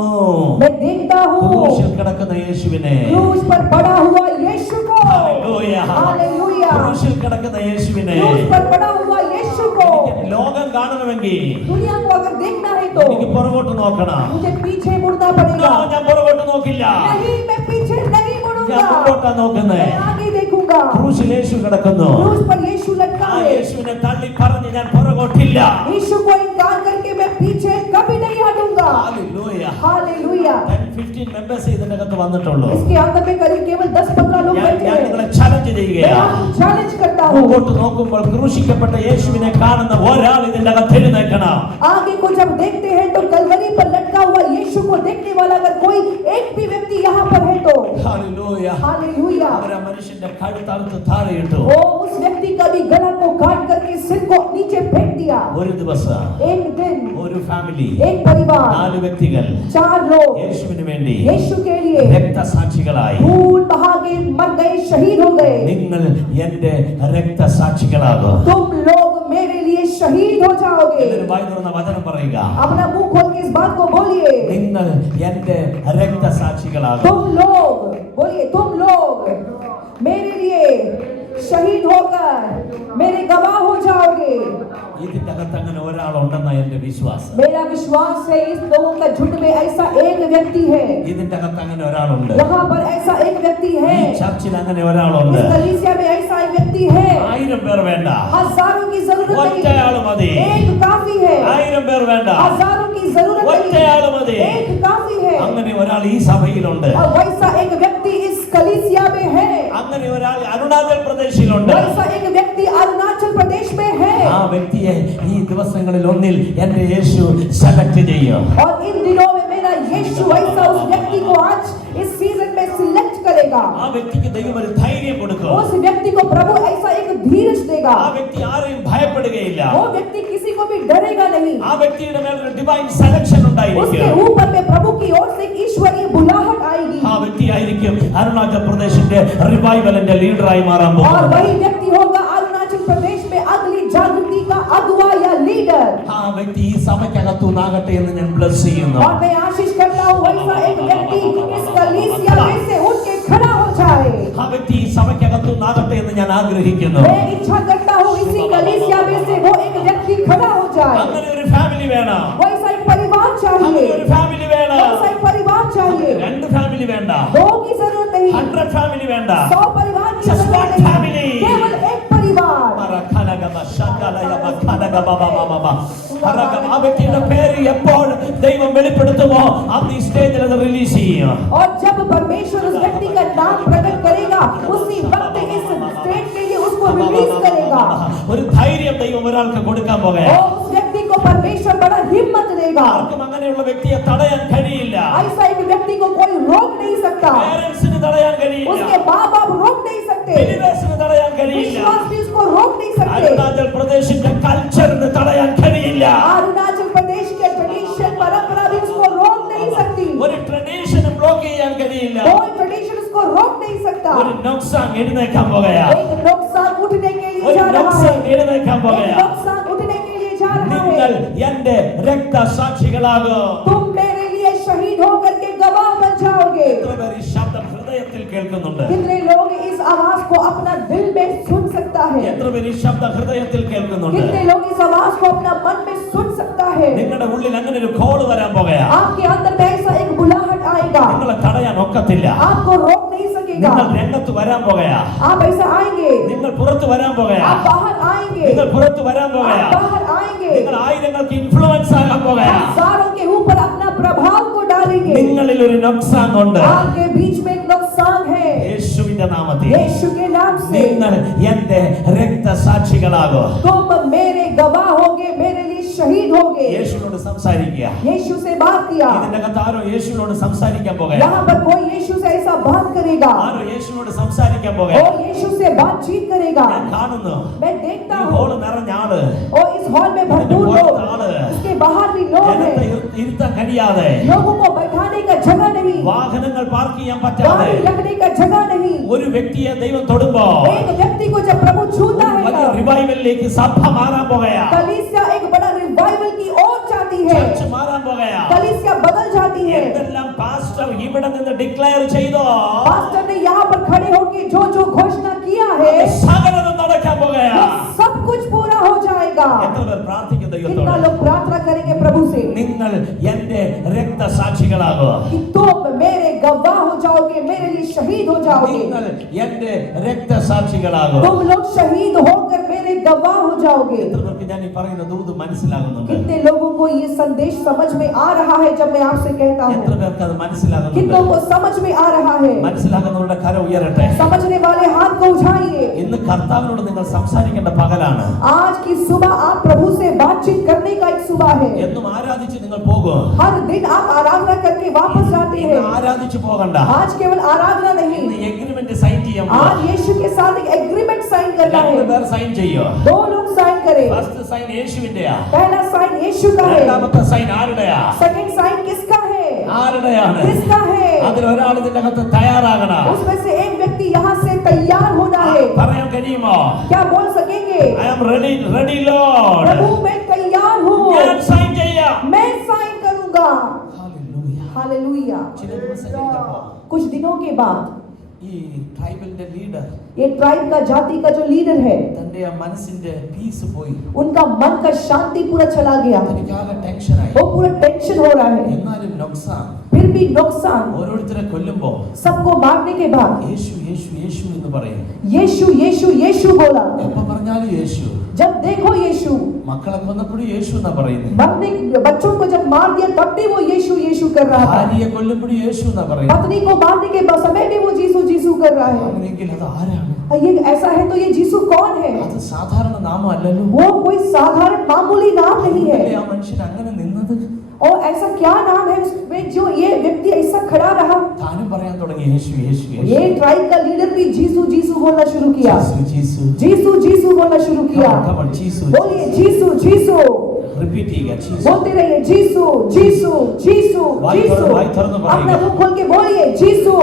मैं देखता हूँ ക്രൂശിൽ കിടക്കുന്ന യേശുവിനെ. क्रूस पर पड़ा हुआ यीशु को। ഹല്ലേലൂയ. हालेलुया। ക്രൂശിൽ കിടക്കുന്ന യേശുവിനെ. क्रूस पर पड़ा हुआ यीशु को। എനിക്ക് ലോകം കാണണമെങ്കിൽ दुनिया को अगर देखना है तो എനിക്ക് പുറകോട്ട് നോക്കണം. मुझे पीछे मुड़ना पड़ेगा। ഞാൻ പുറകോട്ട് നോക്കില്ല. नहीं, मैं पीछे नहीं ഞാൻ मुड़ूंगा, മുമ്പോട്ടാ നോക്കുന്നേ. मैं आगे देखूंगा। ക്രൂശിൽ യേശു കിടക്കുന്നു. क्रूस पर यीशु लटका ആ है। യേശുവിനെ തള്ളി പറഞ്ഞ് ഞാൻ പുറകോട്ടില്ല. यीशु को इनकार करके मैं पीछे कभी नहीं हटूंगा। ഹല്ലേലൂയ. हालेलुया। 10-15 മെമ്പേഴ്സ് ഇതിനകത്ത് വന്നിട്ടുള്ളൂ. इसके अंत में करीब केवल 10-15 लोग बैठे ഞാൻ हैं। നിങ്ങളെ ചലഞ്ച് मैं ചെയ്യുകയാണ്. आपको चैलेंज करता हूँ, മുമ്പോട്ട് നോക്കുമ്പോൾ ക്രൂശിക്കപ്പെട്ട യേശുവിനെ കാണുന്ന ഒരാൾ ഇതിന്റെ അകത്ത് എഴുന്നേൽക്കണം. आगे को जब देखते हैं तो कलवरी पर लटका हुआ यीशु को देखने वाला अगर कोई एक भी व्यक्ति यहाँ पर है तो ഹല്ലേലൂയ. हालेलुया। അവരാ മനുഷ്യന്റെ കഴുത്തറുത്ത് താഴെയിട്ടു. वो उस व्यक्ति का भी गला को काट करके सिर को नीचे फेंक दिया। ഒരു ദിവസം एक दिन ഒരു ഫാമിലി एक परिवार 4 വ്യക്തികൾ 4 लोग യേശുവിന് വേണ്ടി यीशु के लिए രക്തസാക്ഷികളായി. खून बहा के मर गए, शहीद हो गए। നിങ്ങൾ എന്റെ രക്തസാക്ഷികളാകും. तुम लोग मेरे लिए शहीद हो जाओगे। എല്ലാവരും വായി തുറന്ന വചനം പറയുക. अपना मुंह खोल के इस बात को बोलिए। നിങ്ങൾ എന്റെ രക്തസാക്ഷികളാകും. तुम लोग बोलिए, तुम लोग मेरे लिए शहीद होकर मेरे गवाह हो जाओगे। ഇതിന്റെ അകത്ത് അങ്ങനെ ഒരാളുണ്ടെന്ന എന്റെ വിശ്വാസം. मेरा विश्वास है इस लोगों का झुंड में ऐसा एक व्यक्ति है। ഇതിന്റെ അകത്ത് അങ്ങനെ ഒരാളുണ്ട്. यहाँ पर ऐसा एक व्यक्ति ഈ है। ചർച്ചിൽ അങ്ങനെ ഒരാളുണ്ട്. इस कलीसिया में ऐसा एक व्यक्ति है। 1000 പേർ വേണ്ട, हजारों की जरूरत ഒറ്റയാൾ മതി. नहीं, एक काफी है। 1000 പേർ വേണ്ട, हजारों की जरूरत ഒറ്റയാൾ नहीं, മതി. एक काफी है। അങ്ങനെ ഒരാൾ ഈ സഭയിലുണ്ട്. और वैसा एक व्यक्ति इस कलीसिया में है। അങ്ങനെ ഒരാൾ അരുണാചൽ പ്രദേശിലുണ്ട്. वैसा एक व्यक्ति अरुणाचल प्रदेश में है। ആ വ്യക്തിയെ ഈ ദിവസങ്ങളിൽ ഒന്നിൽ എന്റെ യേശു സെലക്ട് ചെയ്യും. और इन दिनों में मेरा यीशु ऐसा उस व्यक्ति को आज इस सीजन में सिलेक्ट करेगा। ആ വ്യക്തിക്ക് ദൈവം ഒരു ധൈര്യം കൊടുക്കും. उस व्यक्ति को प्रभु ऐसा एक धीरज देगा। ആ വ്യക്തി ആരെയും ഭയപ്പെടുകയില്ല. वो व्यक्ति किसी को भी डरेगा नहीं। ആ വ്യക്തിയുടെ മേൽ ഒരു ഡിവൈൻ സെലക്ഷൻ उसके ഉണ്ടായിരിക്കും. ऊपर में प्रभु की ओर से एक ईश्वरीय बुलाहट आएगी। ആ വ്യക്തിയായിരിക്കും അരുണാചൽ പ്രദേശിന്റെ റിവൈവലിന്റെ ലീഡറായി മാറാൻ और പോകുന്നത്. वही व्यक्ति होगा अरुणाचल प्रदेश में अगली जागृति का अगुवा या लीडर। ആ വ്യക്തി ഈ സഭയ്ക്കകത്തുനിന്നാകട്ടെ എന്ന് ഞാൻ ബ്ലസ് ചെയ്യുന്നു. और मैं आशीष करता हूँ वैसा एक व्यक्ति इस कलीसिया में से उठ के खड़ा हो जाए। ആ വ്യക്തി ഈ സഭയ്ക്കകത്തുനിന്നാകട്ടെ എന്ന് ഞാൻ ആഗ്രഹിക്കുന്നു. मैं इच्छा करता हूँ इसी कलीसिया में से वो एक व्यक्ति खड़ा हो जाए। അങ്ങനെ ഒരു ഫാമിലി വേണം. वैसा एक परिवार അങ്ങനെ चाहिए। ഒരു ഫാമിലി വേണം. वैसा एक परिवार चाहिए। 2 ഫാമിലി വേണ്ട, 2 की जरूरत नहीं, 100 ഫാമിലി വേണ്ട. 100 परिवार की Just जरूरत one नहीं, family. केवल एक परिवार। മറഖനഗമ ആ വ്യക്തിയുടെ പേര് എപ്പോൾ ദൈവം വെളിപ്പെടുത്തുമോ അന്ന് ഈ സ്റ്റേജിൽ അത് റിലീസ് ചെയ്യും. और जब परमेश्वर उस व्यक्ति का नाम प्रकट करेगा उसी वक्त इस स्टेज के लिए उसको रिलीज करेगा. ഒരു ധൈര്യം ദൈവം ഒരാൾക്ക് കൊടുക്കാൻ പോകുകയാണ്. और उस व्यक्ति को परमेश्वर बड़ा हिम्मत देगा. ആർക്കും അങ്ങനെയുള്ള വ്യക്തിയെ തടയാൻ കഴിയില്ല. ऐसा एक व्यक्ति को कोई रोक नहीं सकता. പേരൻസിന് തടയാൻ കഴിയില്ല. उसके माँ-बाप रोक नहीं सकते. ബിലീവേഴ്സിന് തടയാൻ കഴിയില്ല. विश्वासी उसको रोक नहीं सकते. അരുണാചൽ പ്രദേശിന്റെ കൾച്ചറിന് തടയാൻ കഴിയില്ല. अरुणाचल प्रदेश के ट्रेडिशन परंपरा भी उसको रोक नहीं सकती. ഒരു ട്രഡീഷനും ബ്ലോക്ക് ചെയ്യാൻ കഴിയില്ല. कोई ट्रेडिशन उसको रोक नहीं सकता. ഒരു നോക്സാങ് എഴുന്നേൽക്കാൻ പോകുകയാണ്. एक नोक्सान उठने के लिए ഒരു जा रहा है. നോക്സാങ് എഴുന്നേൽക്കാൻ एक പോകുകയാണ്. नोक्सान उठने के लिए जा रहा നിങ്ങൾ है. എന്റെ രക്തസാക്ഷികളാകും. तुम मेरे लिए शहीद होकर के गवाह बन जाओगे. എത്ര പേർ ഈ ശബ്ദം ഹൃദയത്തിൽ കേൾക്കുന്നുണ്ട്? कितने लोग इस आवाज को अपना दिल में सुन सकता है. എത്ര പേർ ഈ ശബ്ദം ഹൃദയത്തിൽ കേൾക്കുന്നുണ്ട്? कितने लोग इस आवाज को अपना मन में सुन सकता है. നിങ്ങളുടെ ഉള്ളിൽ അങ്ങനെ ഒരു കോൾ വരാൻ പോകുകയാണ്. आपके अंदर में ऐसा एक बुलाहट आएगा. നിങ്ങളെ തടയാൻ ഒക്കത്തില്ല. आपको रोक नहीं सकेगा. നിങ്ങൾ രംഗത്ത് വരാൻ പോകുകയാണ്. आप ऐसा आएंगे. നിങ്ങൾ പുറത്ത് വരാൻ आप പോകുകയാണ്. बाहर आएंगे. നിങ്ങൾ പുറത്ത് വരാൻ आप പോകുകയാണ്. बाहर आएंगे. നിങ്ങൾ ആയിരങ്ങൾക്ക് ഇൻഫ്ലുവൻസ് ആകാൻ പോകുകയാണ്. हजारों के ऊपर अपना प्रभाव को डालेंगे. നിങ്ങളിൽ ഒരു നോക്സാങ് ഉണ്ട്. आपके बीच में एक नुकसान है. യേശുവിന്റെ നാമത്തിൽ यीशु के नाम से നിങ്ങൾ എന്റെ രക്തസാക്ഷികളാകും. तुम मेरे गवाह होगे, मेरे लिए शहीद होगे. യേശുവിനോട് സംസാരിക്കുക. यीशु से बात किया. ഇതിന്റെ അകത്ത് ആരോ യേശുവിനോട് സംസാരിക്കാൻ പോകുകയാണ്. यहाँ पर कोई यीशु से ऐसा बात करेगा. ആരോ യേശുവിനോട് സംസാരിക്കാൻ പോകുകയാണ്. और यीशु से बातचीत करेगा. ഞാൻ കാണുന്നു मैं देखता ഈ हूँ. ഹോൾ നിറഞ്ഞ ആള്, और इस हॉल में भरपूर लोग, इसके बाहर भी लोग ജനത്തെ हैं. ഇരുത്താൻ കഴിയാതെ, लोगों को बैठाने का जगह नहीं, വാഹനങ്ങൾ പാർക്ക് ചെയ്യാൻ പറ്റാതെ गाड़ी लगने का जगह नहीं. ഒരു വ്യക്തിയെ ദൈവം തൊടുമ്പോ एक व्यक्ति को जब प्रभु छूता വലിയ है, റിവൈവലിലേക്ക് സഭ മാറാൻ പോകുകയാണ്. कलीसिया एक बड़ा रिवाइवल की ओर जाती है. ചർച്ച് മാറാൻ പോകുകയാണ്. कलीसिया बदल जाती है. എന്തെല്ലാം പാസ്റ്റർ ഇവിടെ നിന്ന് ഡിക്ലെയർ ചെയ്തോ पास्टर ने यहाँ पर खड़े होकर जो जो घोषणा किया है, സകലതും നടക്കാൻ वो പോകുകയാണ്. सब कुछ पूरा हो जाएगा. എത്ര പേർ പ്രാർത്ഥിക്കും कितना ദൈവത്തോട്? लोग प्रार्थना करेंगे प्रभु से നിങ്ങൾ എന്റെ രക്തസാക്ഷികളാകും. कि तुम मेरे गवाह हो जाओगे, मेरे लिए शहीद हो जाओगे. നിങ്ങൾ എന്റെ രക്തസാക്ഷികളാകും. तुम लोग शहीद होकर मेरे गवाह हो जाओगे. എത്ര പേർക്ക് ഞാൻ ഈ പറയുന്ന ദൂത് മനസ്സിലാകുന്നുണ്ട്? कितने लोगों को ये संदेश समझ में आ रहा है जब मैं आपसे कहता എത്ര हूँ? പേർക്ക് അത് മനസ്സിലാകുന്നുണ്ട്? कितनों को समझ में आ रहा है? മനസ്സിലാകുന്നവരുടെ കരം ഉയരട്ടെ. समझने वाले हाथ को उठाइए. ഇന്ന് കർത്താവിനോട് നിങ്ങൾ സംസാരിക്കേണ്ട പകലാണ്. आज की सुबह आप प्रभु से बातचीत करने का एक सुबह है. എന്നും ആരാധിച്ച് നിങ്ങൾ പോകും. हर दिन आप आराधना करके वापस जाते ഇന്ന് हैं. ആരാധിച്ച് പോകണ്ട. आज केवल आराधना ഇന്ന് नहीं, എഗ്രിമെന്റ് സൈൻ ചെയ്യാൻ आज यीशु के साथ एक एग्रीमेंट साइन करना രണ്ട് है. പേർ സൈൻ ചെയ്യോ? 2 लोग साइन करें. ഫസ്റ്റ് സൈൻ യേശുവിന്റെയാ. पहला साइन यीशु का है. രണ്ടാമത്തെ സൈൻ ആരുടെയാ? सेकंड साइन किसका है? ആരുടെയാണ്? किसका है? അതിൽ ഒരാൾ ഇതിന്റെ അകത്ത് തയ്യാറാകണം. उसमें से एक व्यक्ति यहाँ से तैयार होना है. പറയാൻ കഴിയുമോ? क्या बोल सकेंगे? I am ready Lord. प्रभु मैं तैयार हूँ, ഞാൻ സൈൻ ചെയ്യാം. मैं साइन करूंगा. ഹല്ലേലൂയ. हालेलुया. ചില ദിവസം കഴിഞ്ഞപ്പോൾ कुछ दिनों के बाद ഈ ട്രൈബലിന്റെ ലീഡർ ये ट्राइब का जाति का जो लीडर है, തന്റെ ആ മനസ്സിന്റെ പീസ് പോയി. उनका मन का शांति पूरा चला गया. തനിക്കാകെ ടെൻഷനായി. वो पूरा टेंशन हो रहा है. എന്നാലും നൊക്സാൻ फिर भी नुकसान, ഓരോരുത്തരെ കൊല്ലുമ്പോ सबको मारने के बाद യേശു യേശു യേശു എന്ന് പറയും. यीशु यीशु यीशु बोला. എപ്പോ പറഞ്ഞാലും യേശു. जब देखो यीशु, മക്കളെ കൊന്നപ്പോഴും യേശു എന്നാ പറയുന്നത്. मरने बच्चों को जब मार दिया तब भी वो यीशु यीशु कर रहा था. ഭാര്യയെ കൊല്ലുമ്പോഴും യേശു എന്നാ പറയുന്നത്. पत्नी को मारने के समय भी वो जीसू जीसू कर रहा है. അങ്ങനെയെങ്കിൽ അത് ആരാണ്? ये ऐसा है तो ये जीसू कौन है? അത് സാധാരണ നാമം അല്ലല്ലോ. वो कोई साधारण मामूली नाम नहीं है. ആ മനുഷ്യൻ അങ്ങനെ നിന്നത് और ऐसा क्या नाम है उसमें जो ये व्यक्ति ऐसा खड़ा रहा? താനും പറയാൻ തുടങ്ങി യേശു യേശു യേശു. ये ट्राइब का लीडर भी जीसू जीसू बोलना शुरू किया. ജീസു जीसू जीसू बोलना शुरू किया. come on, ജീസു. बोलिए जीसू जीसू. റിപ്പീറ്റ് ചെയ്യുക. ജീസു. बोलते रहिए जीसू जीसू जीसू वाई जीसू. थोड़ा बढ़ेगा। अपना मुंह खोल के बोलिए जीसू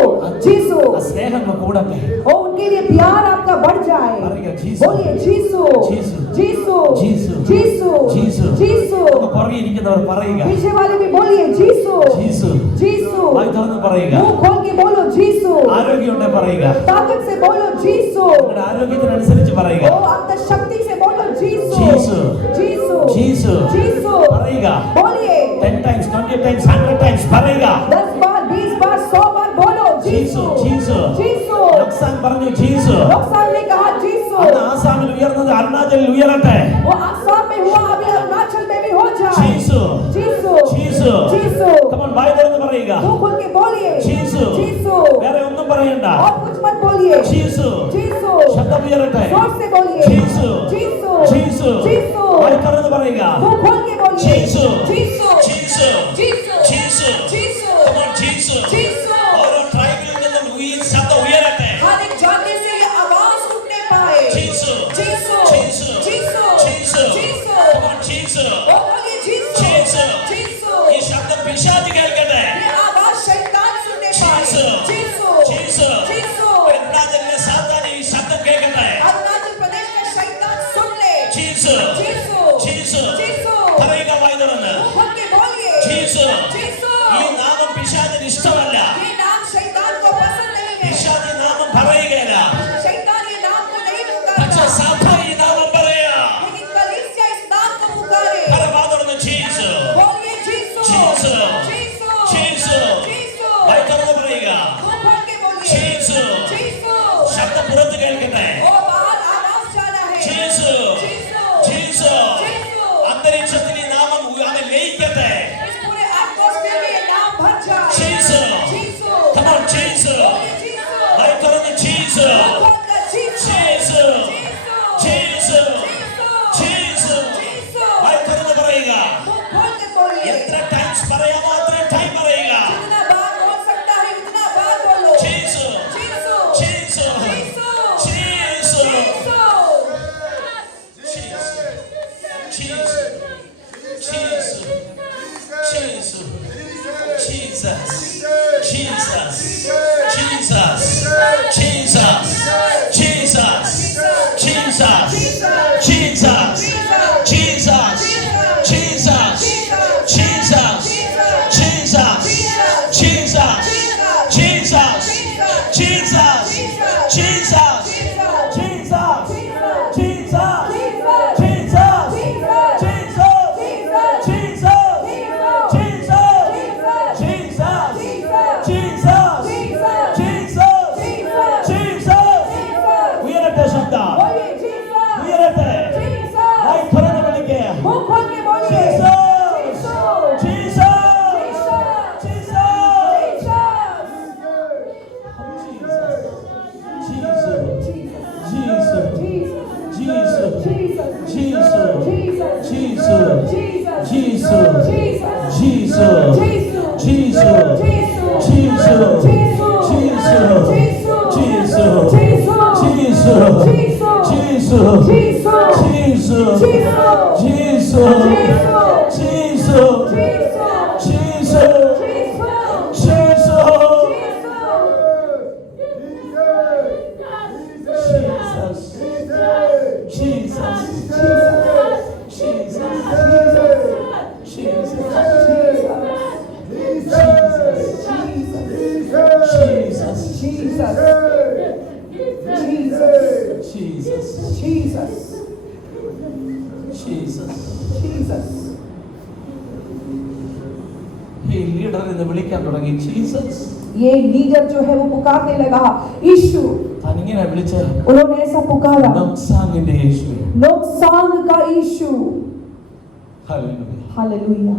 जीसू. ആ സ്നേഹം കൂടട്ടെ. और उनके लिए प्यार आपका बढ़ जाए. പറയുക ജീസു. बोलिए जीसू जीसू. जीसू ജീസു. जीसू ജീസു. जीसू. ഒന്ന് പുറകെ ഇരിക്കുന്നവർ പറയുക पीछे वाले भी बोलिए जीसू ജീസു. जीसू. വായി തുറന്ന് പറയുക. मुंह खोल के बोलो जीसू. ആരോഗ്യമുണ്ടെ പറയുക. ताकत से बोलो जीसू. നിങ്ങളുടെ ആരോഗ്യത്തിനനുസരിച്ച് പറയുക. ओ अंतर शक्ति से बोलो जीसू जीसू. जीसू ജീസു. जीसू. പറയുക. बोलिए 10 times 20 times 100 times പറയുക. 10 बार 20 बार 100 बार बोलो ജീസു. जीसू ജീസു. जीसू. നൊക്സാൻ പറഞ്ഞു ജീസു. नुकसान ने कहा जीसू. അന്ന് ആസാമിൽ ഉയർന്നത് അരുണാചലിൽ ഉയരട്ടെ. वो आसाम में हुआ जीसू Come on, വായ തുറന്ന് പറയുക. मुंह खोल के बोलिए ജീസു. जीसू വേറെ ഒന്നും പറയണ്ട. और कुछ मत बोलिए ജീസു. जीसू ശബ്ദം ഉയരട്ടെ. जोर से बोलिए ജീസു. जीसू ജീസു. जीसू വായ തുറന്ന് പറയുക. मुंह खोल के बोलिए ജീസു. जीसू ജീസു. जीसू ജീസു. Jisshu Come on, ജീസു. जीसू ഓരോ ട്രൈബിൽ നിന്നും ഈ ശബ്ദം ഉയരട്ടെ. हर एक जानने से ये आवाज उठने पाए ജീസു. जीसू ജീസു. जीसू ജീസു. Jisshu Come on, ജീസു. ओ बोलिए जीसू ജീസു. जीसू ഈ ശബ്ദം പിശാച് കേൾക്കട്ടെ. ये आवाज शैतान सुनने पाए जीसू. जीसू ജീസു. जीसू അരുണാചലിലെ സാത്താൻ ഈ ശബ്ദം കേൾക്കട്ടെ. अरुणाचल प्रदेश का शैतान सुन ले ജീസു. जीसू ജീസു. जीसू പറയുക വായ തുറന്ന്. मुंह खोल के बोलिए ജീസു. जीसू ഈ നാമം പിശാചിന് ഇഷ്ടമല്ല. ये नाम शैतान को पसंद नहीं है പിശാച് ഈ നാമം പറയുകയില്ല. शैतान ये नाम को नहीं പക്ഷേ पुकारता സഭ ഈ നാമം പറയാ. लेकिन कलीसिया इस नाम को पुकारे വായ തുറന്ന് ജീസു. बोलिए जीसू जीसू. जीसू ജീസു. जीसू വായ തുറന്ന് പറയുക. मुंह खोल के बोलिए ജീസു. जीसू ശബ്ദം പുറത്ത് കേൾക്കട്ടെ. ओ बाहर आवाज जाना है ജീസു. जीसू ജീസു. जीसू അന്തരീക്ഷത്തിൽ ഈ നാമം അവൻ ലയിക്കട്ടെ. इस पूरे एटमॉस्फेयर में ये नाम भर जाए जीसू. Jisshu Come on, ജീസു. बोलिए जीसू വായ തുറന്ന് ജീസു. मुंह खोलकर जीसू ജീസു. जीसू ജീസു. ജീസു. വായ തുറന്ന് പറയുക. मुंह खोल के बोलिए എത്ര ടൈംസ് പറയാമോ അത്രയും ടൈം പറയുക. जितना बार बोल सकता है उतना बार बोलो ജീസു. Jisshu ജീസു. Jisshu ജീസു. Jisshu ജീസു. ജീസു. ജീസു. Jesus. Jesus. Jesus. Jesus. Jesus. Jesus. Jesus. Jesus. Jesus. Jesus. Jesus. Jesus. Jesus. Jesus. Jesus. Jesus. ഉയരട്ടെ ശബ്ദം. ഉയരട്ടെ. വായ തുറന്ന് വിളിക്കുക. मुंह खोल के बोलिए ഈ ലീഡർ എന്ന് വിളിക്കാൻ തുടങ്ങി ജീസസ്. ये लीडर जो है वो पुकारने लगा यीशु താൻ ഇങ്ങനെ വിളിച്ച उन्होंने ऐसा पुकारा നോക്സാങ്ങിന്റെ യേശുവേ. नोक्सान का यीशु ഹല്ലേലൂയ. Hallelujah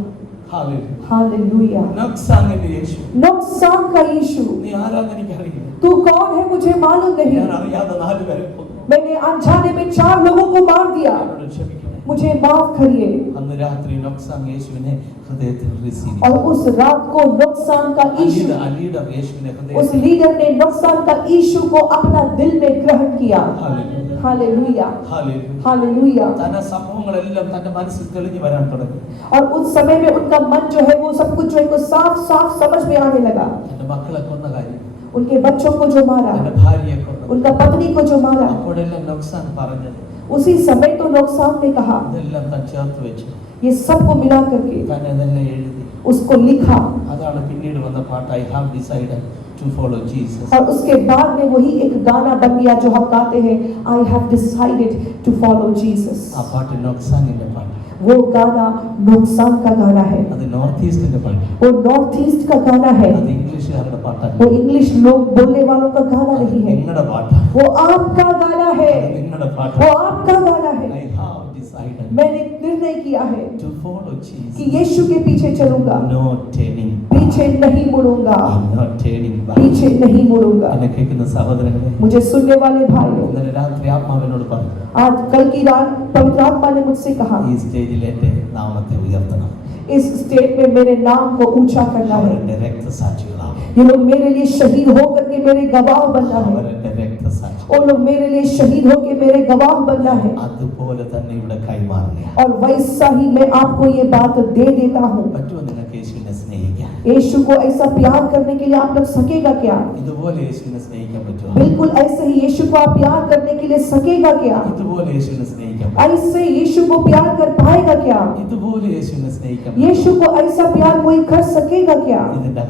hallelujah. हालेलुया നോക്സാങ്ങിന്റെ യേശു. नोक्सान का यीशु നീ ആരാന്ന് എനിക്കറിയില്ല. तू कौन है मुझे मालूम नहीं ഞാൻ അറിയാതെ 4 പേരെ കൊന്നു. मैंने अनजाने में 4 लोगों को मार दिया എന്നോട് ക്ഷമിക്കണേ. मुझे माफ करिए അന്ന് രാത്രി നോക്സാങ് യേശുവിനെ ഹൃദയത്തിൽ റിസീവ് और उस रात को नुकसान का यीशु ലീഡർ യേശുവിനെ उस ഹൃദയത്തിൽ. लीडर ने नुकसान का यीशु को अपना दिल में ग्रहण किया ഹല്ലേലൂയ. Hallelujah hallelujah. हालेलुया തന്റെ സംഭവങ്ങളെല്ലാം തന്റെ മനസ്സിൽ തെളിഞ്ഞു വരാൻ തുടങ്ങി. और उस समय में उनका मन जो है वो सब कुछ जो है वो साफ साफ समझ में आने लगा തന്റെ മക്കളെ കൊന്ന കാര്യം, उनके बच्चों को जो मारा തന്റെ ഭാര്യയെ കൊന്ന, उनका पत्नी को जो मारा അപ്പോഴെല്ലാം നോക്സാൻ പറഞ്ഞത് उसी समय तो नुकसान ने कहा ഇതെല്ലാം താൻ ചേർത്ത് വെച്ചു, ये सबको मिला करके താൻ ഇതെല്ലാം എഴുതി. उसको लिखा അതാണ് പിന്നീട് വന്ന പാട്ട് I have decided to follow Jesus. और उसके बाद में वही एक गाना बन गया जो हम गाते हैं I have decided to follow Jesus ആ പാട്ട് നോക്സാങ്ങിന്റെ പാട്ട്. वो गाना नुकसान का गाना है അത് നോർത്ത് ഈസ്റ്റിന്റെ പാട്ട്. वो नॉर्थ ईस्ट का गाना है അത് ഇംഗ്ലീഷുകാരുടെ പാട്ടാണ്. वो इंग्लिश लोग बोलने वालों का गाना അത് नहीं है നിങ്ങളുടെ പാട്ടാണ്. वो आपका गाना है അത് നിങ്ങളുടെ वो പാട്ടാണ്. आपका गाना है ഐ ഹാവ് ഡിസൈഡഡ്. मैंने निर्णय निर्णय किया है to follow कि Jesus. यीशु के पीछे चलूंगा, No turning back. पीछे नहीं मुड़ूंगा, No turning back. पीछे नहीं मुड़ूंगा। എന്നെ കേൾക്കുന്ന സഹോദരങ്ങളെ, मुझे सुनने वाले भाइयों, ഇന്നലെ രാത്രി ആത്മാവിനോട് പറഞ്ഞു, आज कल की रात पवित्र आत्मा ने मुझसे कहा, ഈ സ്റ്റേജിൽ എന്റെ നാമത്തെ ഉയർത്തണം. इस स्टेट में मेरे नाम को ऊंचा करना है। അവരെന്റെ രക്തസാക്ഷികളാവും. ये लोग मेरे लिए शहीद होकर के मेरे गवाह बनना है। അവരെന്റെ രക്തസാക്ഷി. वो लोग मेरे लिए शहीद होकर मेरे गवाह बनना है। അതുപോലെ തന്നെ ഇവിടെ കൈമാറുക. और वैसा ही मैं आपको ये बात दे देता हूँ। പറ്റുമോ നിങ്ങൾക്ക് യേശുവിനെ സ്നേഹിക്കാൻ? यीशु को ऐसा प्यार करने के लिए आप लोग सकेगा क्या? ഇതുപോലെ യേശുവിനെ സ്നേഹിക്കാൻ പറ്റുമോ? बिल्कुल ऐसे ही यीशु को आप प्यार करने के लिए सकेगा क्या? ഇതുപോലെ യേശുവിനെ സ്നേഹിക്കാൻ പറ്റുമോ? ऐसे यीशु को प्यार कर पाएगा क्या? ഇതുപോലെ യേശുവിനെ സ്നേഹിക്കാൻ यीशु को ऐसा प्यार कोई कर सकेगा क्या? ഇതിന്റെ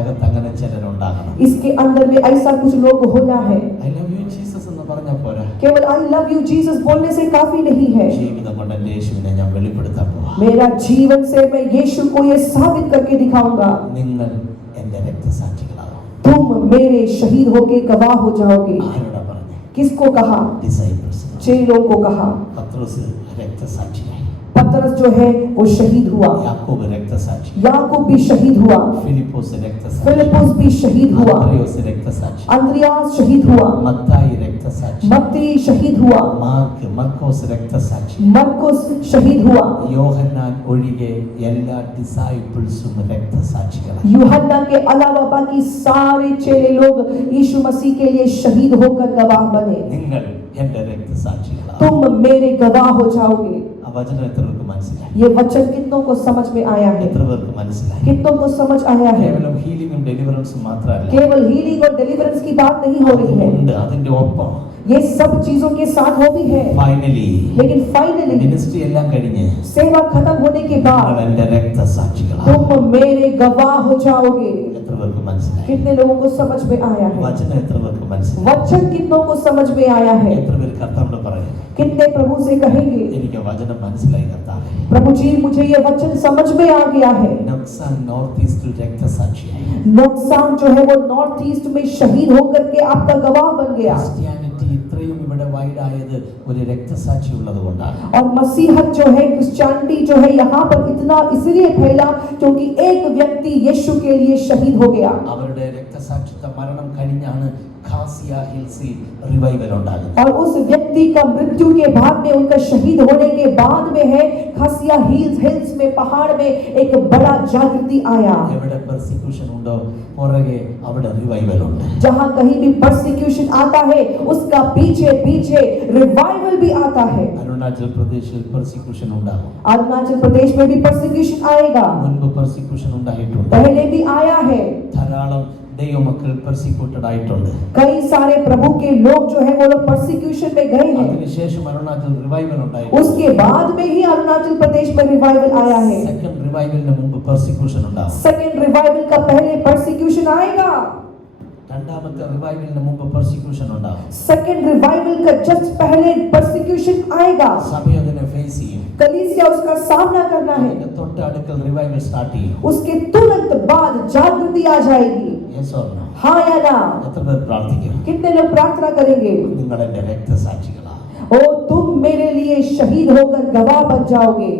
അകത്ത് അങ്ങനെ ചിലരുണ്ടാകണം. इसके अंदर में ऐसा कुछ लोग होना है। ഐ ലവ് യു ജീസസ് എന്ന് പറഞ്ഞാൽ പോരാ. केवल आई लव यू जीसस बोलने से काफी नहीं है। ജീവിതം കൊണ്ട് എന്റെ യേശുവിനെ ഞാൻ വെളിപ്പെടുത്താൻ പോവാ. मेरा जीवन से मैं यीशु को ये साबित करके दिखाऊंगा। നിങ്ങൾ എന്റെ രക്തസാക്ഷികളാവും. तुम मेरे शहीद होके गवाह हो जाओगे। ആരോടാ പറഞ്ഞേ? किसको कहा? ഡിസൈപ്പിൾസ്. चेलों को कहा। പത്രോസ് രക്തസാക്ഷിയായി. पतरस जो है वो शहीद हुआ, യാക്കോബ് രക്തസാക്ഷി. याकूब भी शहीद हुआ, ഫിലിപ്പോസ് രക്തസാക്ഷി. फिलिपुस भी शहीद हुआ, അന്ത്രയോസ് രക്തസാക്ഷി. अंद्रियास शहीद हुआ, മത്തായി രക്തസാക്ഷി. मत्ती शहीद हुआ, മർക്കോസ് രക്തസാക്ഷി. मरकुस शहीद हुआ, യോഹന്നാൻ ഒഴികെ എല്ലാ ഡിസൈപ്പിൾസും രക്തസാക്ഷികളാണ്. यूहन्ना के अलावा बाकी सारे चेले लोग यीशु मसीह के लिए शहीद होकर गवाह बने। നിങ്ങൾ എന്റെ രക്തസാക്ഷികളാണ്. तुम मेरे गवाह हो जाओगे। ആ വചനം എത്ര പേർക്ക് മനസ്സിലായി? ये वचन कितनों को समझ में आया है? എത്ര പേർക്ക് മനസ്സിലായി? कितनों को समझ आया है? കേവലം ഹീലിംഗും ഡെലിവറൻസും മാത്രമല്ല, केवल हीलिंग और डिलीवरेंस की बात नहीं हो रही है, അതുണ്ട് അതിന്റെ ഒപ്പം ये सब चीजों के साथ वो भी है। ഫൈനലി लेकिन फाइनली മിനിസ്ട്രി എല്ലാം കഴിഞ്ഞ് सेवा खत्म होने के നിങ്ങൾ बाद എന്റെ രക്തസാക്ഷികളാണ്. तुम मेरे गवाह हो जाओगे। എത്ര പേർക്ക് മനസ്സിലായി? कितने लोगों को समझ में आया है? വചനം എത്ര പേർക്ക് മനസ്സിലായി? वचन कितनों को समझ में आया है? എത്ര പേര് കർത്താവിനോട് പറയും, कितने प्रभु से कहेंगे, എനിക്ക് വചനം മനസ്സിലായി കർത്താവേ. प्रभु जी मुझे ये वचन समझ में आ गया है। നൊക്സാൻ നോർത്ത് ഈസ്റ്റ് രക്തസാക്ഷിയായി. नुकसान जो है वो नॉर्थ ईस्ट में शहीद होकर के आपका गवाह बन गया। ക്രിസ്ത്യാനിറ്റി ഇത്രയും ഇവിടെ വൈഡായത് ഒരു രക്തസാക്ഷി ഉള്ളത് കൊണ്ടാണ്. और मसीहत जो है, क्रिश्चियनिटी जो है यहाँ पर इतना इसलिए फैला क्योंकि एक व्यक्ति यीशु के लिए शहीद हो गया। അവരുടെ രക്തസാക്ഷിത്വ മരണം കഴിഞ്ഞാണ് ഖാസിയ ഹിൽസിൽ റിവൈവൽ ഉണ്ടാകുന്നത്. और उस व्यक्ति का मृत्यु के बाद में, उनका शहीद होने के बाद में है खासिया हिल्स में, पहाड़ में एक बड़ा जागृति आया। എവിടെ പെർസിക്യൂഷൻ ഉണ്ടോ പുറകെ അവിടെ റിവൈവൽ ഉണ്ട്. जहाँ कहीं भी परसिक्यूशन आता है उसका पीछे पीछे रिवाइवल भी आता है। അരുണാചൽ പ്രദേശിൽ പെർസിക്യൂഷൻ ഉണ്ടാകും. अरुणाचल प्रदेश में भी परसिक्यूशन आएगा, മുൻപ് പെർസിക്യൂഷൻ ഉണ്ടായിട്ടുണ്ട്. पहले भी आया है। ധാരാളം ദൈവമക്കൾ പെർസിക്യൂട്ടഡ് ആയിട്ടുണ്ട്. कई सारे प्रभु के लोग जो है वो लोग परसिक्यूशन में गए हैं। അതിനുശേഷം അരുണാചൽ റിവൈവൽ ഉണ്ടായി. उसके बाद में ही अरुणाचल प्रदेश में रिवाइवल आया है। സെക്കൻഡ് റിവൈവലിന് മുമ്പ് പെർസിക്യൂഷൻ ഉണ്ടാകും. सेकेंड रिवाइवल का पहले परसिक्यूशन आएगा, രണ്ടാമത്തെ റിവൈവലിന് മുമ്പ് പെർസിക്യൂഷൻ ഉണ്ടാകും. सेकेंड रिवाइवल का जस्ट पहले परसिक्यूशन आएगा। സഭ അതിനെ ഫേസ് ചെയ്യും. कलीसिया उसका सामना करना है, അതിന്റെ തൊട്ടടുക്കൽ റിവൈവൽ സ്റ്റാർട്ട് ചെയ്യും. उसके तुरंत बाद जागृति आ जाएगी। Yes or no? हाँ या ना? എത്ര പേർ പ്രാർത്ഥിക്കും? कितने लोग प्रार्थना करेंगे, നിങ്ങൾ എന്റെ രക്തസാക്ഷികളാണ്. ओ तुम मेरे लिए शहीद होकर गवाह बन जाओगे।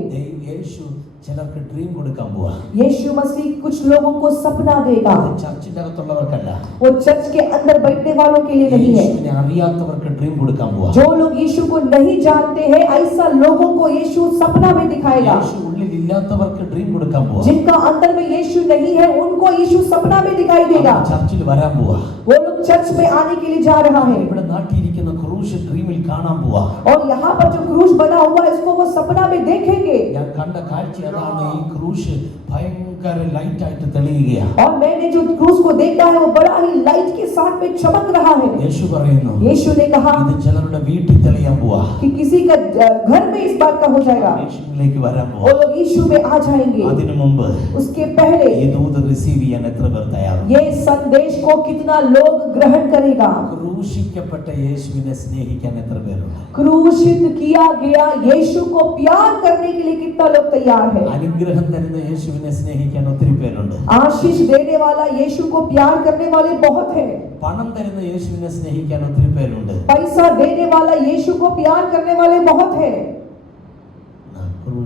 യേശു ചിലർക്ക് ഡ്രീം കൊടുക്കാൻ പോവാ. यीशु मसीह कुछ लोगों को सपना देगा। അത് ചർച്ചിന്റെ അകത്തുള്ളവർക്കല്ല, वो चर्च के अंदर बैठने वालों के लिए नहीं है। യേശുവിനെ അറിയാത്തവർക്ക് ഡ്രീം കൊടുക്കാൻ പോവാ. जो लोग यीशु को नहीं जानते हैं ऐसा लोगों को यीशु सपना में दिखाएगा। യേശു ഉള്ളിൽ ഇല്ലാത്തവർക്ക് ഡ്രീം കൊടുക്കാൻ പോവാ. जिनका अंदर में यीशु नहीं है उनको यीशु सपना में दिखाई देगा। ചർച്ചിൽ വരാൻ പോവാ. वो लोग चर्च में आने के लिए जा रहा है ഇവിടെ നാട്ടിയിരിക്കുന്ന ക്രൂശ് ഡ്രീമിൽ കാണാൻ പോവാ. और यहाँ पर जो क्रूस बना हुआ है इसको वो सपना में देखेंगे। ഞാൻ കണ്ട കാഴ്ച അതാണ്. ഈ ക്രൂശ് ഭയങ്കര ലൈറ്റ് ആയിട്ട് തെളിയുകയാണ്. और मैंने जो क्रूस को देखा है वो बड़ा ही लाइट के साथ में चमक रहा है। യേശു പറയുന്നു, यीशु ने कहा ഇത് ചിലരുടെ വീട്ടിൽ തെളിയാൻ പോവാ. कि किसी का घर में इस बात का हो जाएगा, യേശുവിലേക്ക് വരാൻ वो പോവാ. लोग यीशु में आ जाएंगे। അതിനു മുമ്പ് उसके पहले ഈ ദൂത് റിസീവ് ചെയ്യാൻ എത്ര പേർ തയ്യാറാണ്? ये संदेश को कितना लोग ग्रहण करेगा? ക്രൂശിക്കപ്പെട്ട യേശുവിനെ സ്നേഹിക്കാൻ എത്ര പേരുണ്ട്? क्रूसित किया गया यीशु को प्यार करने के लिए कितना लोग तैयार है? അനുഗ്രഹം തരുന്ന യേശുവിനെ സ്നേഹിക്കാൻ ഒത്തിരി പേരുണ്ട്. आशीष देने वाला यीशु को प्यार करने वाले बहुत है। പണം തരുന്ന യേശുവിനെ സ്നേഹിക്കാൻ ഒത്തിരി പേരുണ്ട്. पैसा देने वाला यीशु को प्यार करने वाले बहुत है।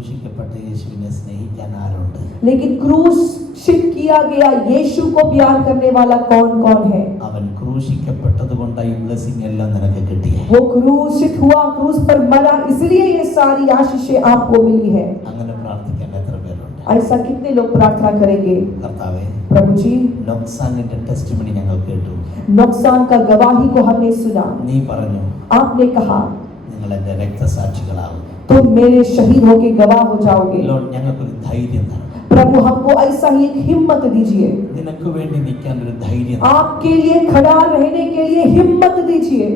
ക്രൂശിക്കപ്പെട്ട യേശുവിനെ സ്നേഹിക്കാൻ ആരുണ്ട്? लेकिन क्रूसित किया गया यीशु को प्यार करने वाला कौन कौन है? അവൻ ക്രൂശിക്കപ്പെട്ടത് കൊണ്ടാണ് ഈ ബ്ലെസ്സിംഗ് എല്ലാം നിനക്ക് കിട്ടിയത്. वो क्रूसित हुआ, क्रूस पर मरा, इसलिए ये सारी आशीषें आपको मिली है. അങ്ങനെ പ്രാർത്ഥിക്കാൻ എത്ര പേരുണ്ട്? ऐसा कितने लोग प्रार्थना करेंगे? കർത്താവേ, प्रभु जी, നൊക്സാനിന്റെ ടെസ്റ്റിമണി ഞങ്ങൾ കേട്ടു. नुकसान का गवाही को हमने सुना. നീ പറഞ്ഞു आपने कहा നിങ്ങൾ എന്റെ രക്തസാക്ഷികളാവും. तुम मेरे शहीद होके गवाह हो जाओगे. ലോർഡ്, ഞങ്ങൾക്കൊരു ധൈര്യം തരണം. प्रभु हमको ऐसा ही एक हिम्मत दीजिए. നിനക്ക് വേണ്ടി നിൽക്കാൻ ഒരു ധൈര്യം. आपके लिए खड़ा रहने के लिए हिम्मत दीजिए.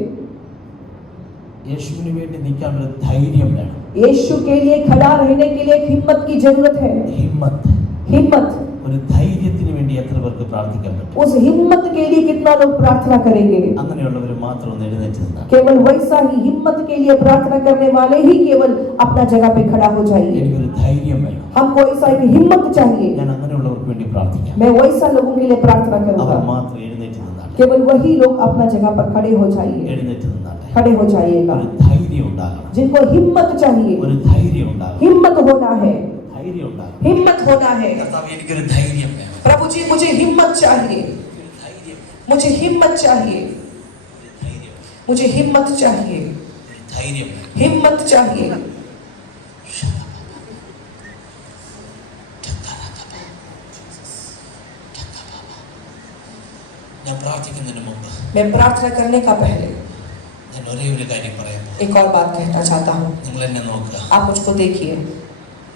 യേശുവിന് വേണ്ടി നിൽക്കാൻ ഒരു ധൈര്യം വേണം. यीशु के लिए खड़ा रहने के लिए एक हिम्मत की जरूरत है. ഹിമ്മത്ത്. हिम्मत. ഒരു ധൈര്യത്തിന് വേണ്ടി എത്ര പേർക്ക് പ്രാർത്ഥിക്കാൻ പറ്റും? उस हिम्मत के लिए कितना लोग प्रार्थना करेंगे? അങ്ങനെയുള്ളവർ മാത്രം ഒന്ന് എഴുന്നേറ്റ് നിന്നാൽ. केवल वैसा ही हिम्मत के लिए प्रार्थना करने वाले ही केवल अपना जगह पे खड़ा हो जाइए. എനിക്കൊരു ധൈര്യം വേണം. हमको ऐसा एक हिम्मत चाहिए. ഞാൻ അങ്ങനെയുള്ളവർക്ക് വേണ്ടി പ്രാർത്ഥിക്കാം. मैं वैसा लोगों के लिए प्रार्थना അവർ करूंगा. മാത്രം എഴുന്നേറ്റ് നിന്നാൽ. केवल वही लोग अपना जगह पर खड़े हो जाइए. എഴുന്നേറ്റ് നിന്നാട്ടെ. खड़े हो जाइएगा. ഒരു ധൈര്യം ഉണ്ടാകണം. जिनको हिम्मत चाहिए, ഒരു ധൈര്യം ഉണ്ടാകണം. हिम्मत होना है. ധൈര്യം ഉണ്ടാകണം. हिम्मत होना है. കർത്താവേ, എനിക്കൊരു ധൈര്യം വേണം. प्रभु जी, मुझे हिम्मत चाहिए. ധൈര്യം. मुझे हिम्मत चाहिए. ധൈര്യം. मुझे हिम्मत चाहिए. ധൈര്യം. हिम्मत चाहिए. ഞാൻ പ്രാർത്ഥിക്കുന്നതിന് മുമ്പ് मैं प्रार्थना करने का पहले ഞാൻ ഒരേ ഒരു കാര്യം പറയാം. एक और बात कहना चाहता हूँ. നിങ്ങൾ എന്നെ നോക്കുക. आप मुझको देखिए.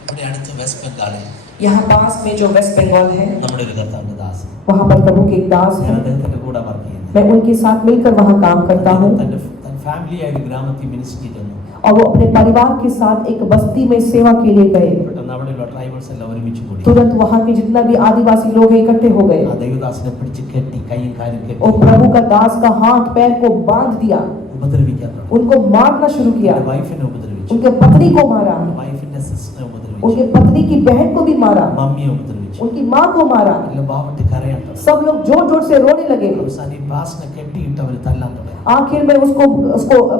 ഇവിടെ അടുത്ത് വെസ്റ്റ് ബംഗാളിൽ यहाँ पास में जो वेस्ट बंगाल है, നമ്മുടെ ഒരു കർത്താവിന്റെ ദാസൻ. वहाँ पर प्रभु के एक दास ഞാൻ है. അദ്ദേഹത്തിന്റെ കൂടെ വർക്ക് ചെയ്യുന്നു. मैं उनके साथ मिलकर वहाँ काम करता हूँ. തന്റെ ഫാമിലിയായ ഒരു ഗ്രാമത്തിൽ മിനിസ്ട്രി ചെയ്യുന്നു. और वो अपने परिवार के साथ एक बस्ती में सेवा के लिए गए. പെട്ടെന്ന് അവിടെയുള്ള ട്രൈബൽസ് എല്ലാം ഒരുമിച്ച് കൂടി. तुरंत वहाँ के जितना भी आदिवासी लोग हैं इकट्ठे हो गए. ആ ദൈവദാസനെ പിടിച്ച് കെട്ടി കൈയും കാലും കെട്ടി और प्रभु का दास का हाथ पैर को बांध दिया. ഉപദ്രവിക്കാൻ തുടങ്ങി. उनको मारना शुरू किया. വൈഫിനെ ഉപദ്രവിച്ചു. उनके पत्नी को मारा. വൈഫിന്റെ സിസ്റ്ററെ ഉപദ്രവിച്ചു. उनके पत्नी की बहन को भी मारा. മമ്മിയെ ഉപദ്രവിച്ചു. उनकी माँ को मारा. എല്ലാം ബാവട്ടി കരയാൻ തുടങ്ങി. सब लोग जोर जोर से रोने लगे. അവസാനം ഈ ബാസിനെ കെട്ടിയിട്ട് അവർ തല്ലാൻ തുടങ്ങി. आखिर में उसको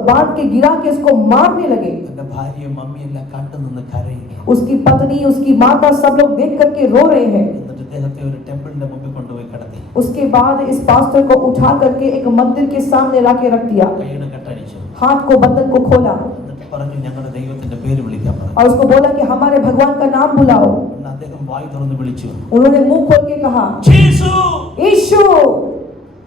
बांध के गिरा के उसको मारने लगे. തന്റെ ഭാര്യയും മമ്മിയെല്ലാം കണ്ടു നിന്ന് കരയുക. उसकी पत्नी, उसकी माता, सब लोग देख करके रो रहे हैं. എന്നിട്ട് അദ്ദേഹത്തെ ഒരു ടെമ്പിളിന്റെ മുമ്പിൽ കൊണ്ടുപോയി കിടത്തി. उसके बाद इस पास्टर को उठा करके एक मंदिर के सामने लाके रख दिया. കൈയുടെ കെട്ടടിച്ചു. हाथ को, बंधन को खोला എന്നിട്ട് പറഞ്ഞു ഞങ്ങളുടെ ദൈവത്തിന്റെ പേര് വിളിക്കാൻ പറഞ്ഞു. और उसको बोला कि हमारे भगवान का नाम बुलाओ. എന്ന് അദ്ദേഹം വായി തുറന്ന് വിളിച്ചു. उन्होंने मुंह खोल के कहा, യേശു. यीशु.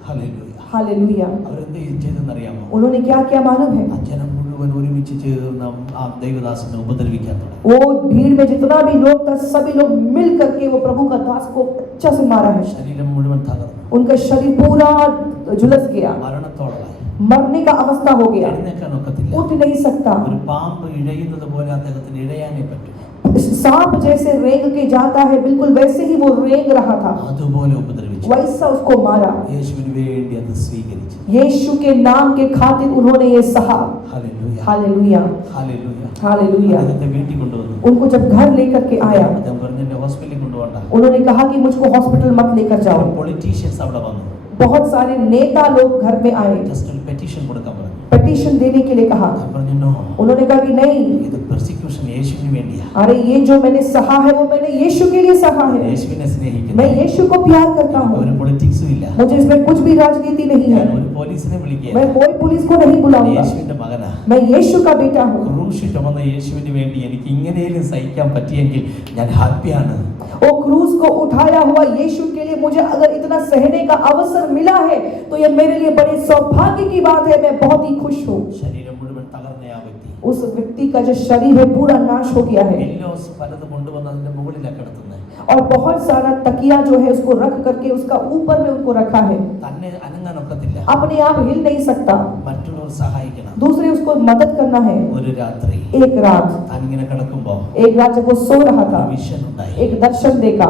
ഹല്ലേലൂയ. हालेलुया. അവരെന്ത് ചെയ്തെന്നറിയാമോ? उन्होंने क्या क्या मालूम है? ആ ജനം മുഴുവൻ ഒരുമിച്ച് ചേർന്ന് ആ ദൈവദാസനെ ഉപദ്രവിക്കാൻ തുടങ്ങി. वो भीड़ में जितना भी लोग था, सभी लोग मिल करके वो प्रभु का दास को अच्छा से मारा है. ശരീരം മുഴുവൻ തകർന്നു. उनका शरीर पूरा झुलस गया. മരണത്തോളമായി. मरने का अवस्था हो गया. എഴുന്നേക്കാൻ ഒക്കത്തില്ല. उठ नहीं सकता. ഒരു പാമ്പ് ഇഴയുന്നത് പോലെ അദ്ദേഹത്തിന് ഇഴയാനേ പറ്റും. सांप जैसे रेंग के जाता है, बिल्कुल वैसे ही वो रेंग रहा था. അതുപോലെ ഉപദ്രവിച്ചു. वैसा उसको मारा. യേശുവിന് വേണ്ടി അത് സ്വീകരിച്ചു. यीशु के नाम के खातिर उन्होंने ये सहा. ഹല്ലേലൂയ. हालेलुया. ഹല്ലേലൂയ. हालेलुया. അദ്ദേഹത്തെ വീട്ടിൽ കൊണ്ടുവന്നു. उनको जब घर लेकर के आया, അദ്ദേഹം പറഞ്ഞു എന്നെ ഹോസ്പിറ്റലിൽ കൊണ്ടുപോകണ്ട. उन्होंने कहा कि मुझको हॉस्पिटल मत लेकर जाओ. പൊളിറ്റീഷ്യൻസ് അവിടെ വന്നു. बहुत सारे नेता लोग घर में आए. ജസ്റ്റ് ഒരു പെറ്റീഷൻ കൊടുക്കാൻ പറഞ്ഞു. पिटीशन देने के लिए कहा. ഞാൻ പറഞ്ഞു നോ. उन्होंने कहा कि नहीं, ഇത് പെർസിക്യൂഷൻ യേശുവിന് വേണ്ടിയാ. अरे ये जो मैंने सहा है वो मैंने यीशु के लिए सहा है. യേശുവിനെ സ്നേഹിക്കുന്നു. मैं यीशु को प्यार करता हूँ. ഒരു പൊളിറ്റിക്സും ഇല്ല. मुझे इसमें कुछ भी राजनीति नहीं है. ഞാൻ ഒരു പോലീസിനെ വിളിക്കുക. मैं कोई पुलिस को नहीं बुलाऊंगा. യേശുവിന്റെ മകനാ. मैं यीशु का बेटा हूँ. ക്രൂശ് ചുമന്ന യേശുവിന് വേണ്ടി എനിക്ക് ഇങ്ങനെയും സഹിക്കാൻ പറ്റിയെങ്കിൽ ഞാൻ ഹാപ്പിയാണ്. वो क्रूस को उठाया हुआ यीशु के लिए मुझे अगर इतना सहने का अवसर मिला है तो ये मेरे लिए बड़े सौभाग्य की बात है. मैं बहुत ही खुश हूँ. ശരീരം മുഴുവൻ തകർന്ന ആ വ്യക്തി उस व्यक्ति का जो शरीर है पूरा नाश हो गया है. പില്ലോസ് പലത് കൊണ്ടുവന്ന് അതിന്റെ മുകളിലാണ് കിടത്തുന്നത്. और बहुत सारा तकिया जो है उसको रख करके उसका ऊपर में उनको रखा है. തന്നെ അനങ്ങാൻ ഒക്കത്തില്ല. अपने आप हिल नहीं सकता. മറ്റുള്ളവർ സഹായിക്കണം. दूसरे उसको मदद करना है. ഒരു രാത്രി एक रात താൻ ഇങ്ങനെ കിടക്കുമ്പോ एक रात जब वो सो रहा था, വിഷൻ ഉണ്ടായി. एक दर्शन देखा.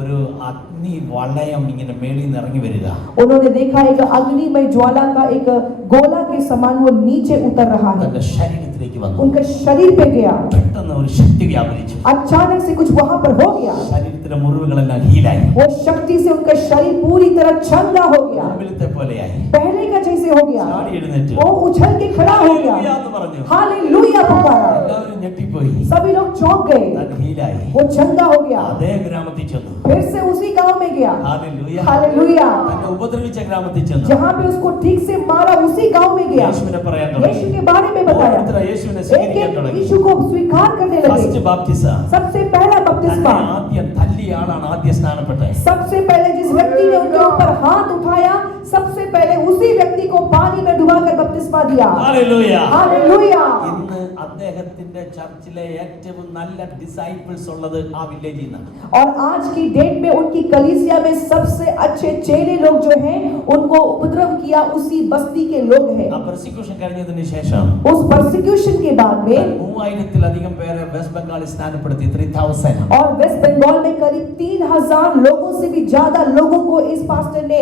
ഒരു അഗ്നി വളയം ഇങ്ങനെ മേളിൽ നിന്ന് ഇറങ്ങി വരിക. उन्होंने देखा एक अग्निमय ज्वाला का एक गोला के समान वो नीचे उतर रहा है. തന്റെ ശരീരത്തിലേക്ക് വന്നു. उनके शरीर पे गया. പെട്ടെന്ന് ഒരു ശക്തി വ്യാപരിച്ചു. अचानक से कुछ वहां पर हो गया. ശരീരത്തിലെ മുറിവുകളെല്ലാം ഹീലായി. वो शक्ति से उनका शरीर पूरी तरह चंगा हो गया. മുമ്പിലത്തെ പോലെയായി. पहले का जैसे हो गया. ചാടി എഴുന്നേറ്റ് वो उछल के खड़ा हो गया. ഹല്ലേലൂയ എന്ന് പറഞ്ഞു. हालेलुया पुकारा. എല്ലാവരും ഞെട്ടിപ്പോയി. ഞെട്ടിപ്പോയി. सभी लोग चौंक गए, താൻ ഹീലായി. वो चंगा हो गया, അതേ ഗ്രാമത്തിൽ ചെന്നു. फिर से उसी गांव में गया। ഹല്ലേലൂയ. हालेलुया। തന്നെ ഉപദ്രവിച്ച ഗ്രാമത്തിൽ ചെന്നു. जहां पे उसको ठीक से मारा उसी गांव में गया, യേശുവിനെ പറയാൻ यीशु തുടങ്ങി. के बारे में बताया, ഓരോരുത്തർ യേശുവിനെ एक സ്വീകരിക്കാൻ एक തുടങ്ങി. यीशु को स्वीकार करने ഫസ്റ്റ് लगे। ബാപ്റ്റിസം. सबसे पहला बपतिस्मा, തന്നെ ആദ്യം തല്ലിയ ആളാണ് ആദ്യം സ്നാനപ്പെട്ടത്. सबसे पहले जिस व्यक्ति ने उनके ऊपर हाथ उठाया, सबसे पहले उसी व्यक्ति को पानी में डुबाकर बपतिस्मा दिया। ഹല്ലേലൂയ. हालेलुया। ഇന്ന് അദ്ദേഹത്തിന്റെ ചർച്ചിലെ ഏറ്റവും നല്ല ഡിസൈപ്പിൾസ് ഉള്ളത് ആ വില്ലേജിൽ നിന്നാണ്. और आज की डेट में उनकी कलीसिया में सबसे अच्छे चेले लोग जो हैं, उनको उपद्रव किया उसी बस्ती के लोग हैं। ആ പെർസിക്യൂഷൻ കഴിഞ്ഞതിന് ശേഷം उस परसिक्यूशन के बाद में 3000-ലധികം പേരെ വെസ്റ്റ് ബംഗാളിൽ സ്ഥാനപ്പെടുത്തി. 3000. और वेस्ट बंगाल में करीब 3000 लोगों से भी ज्यादा लोगों को इस पास्टर ने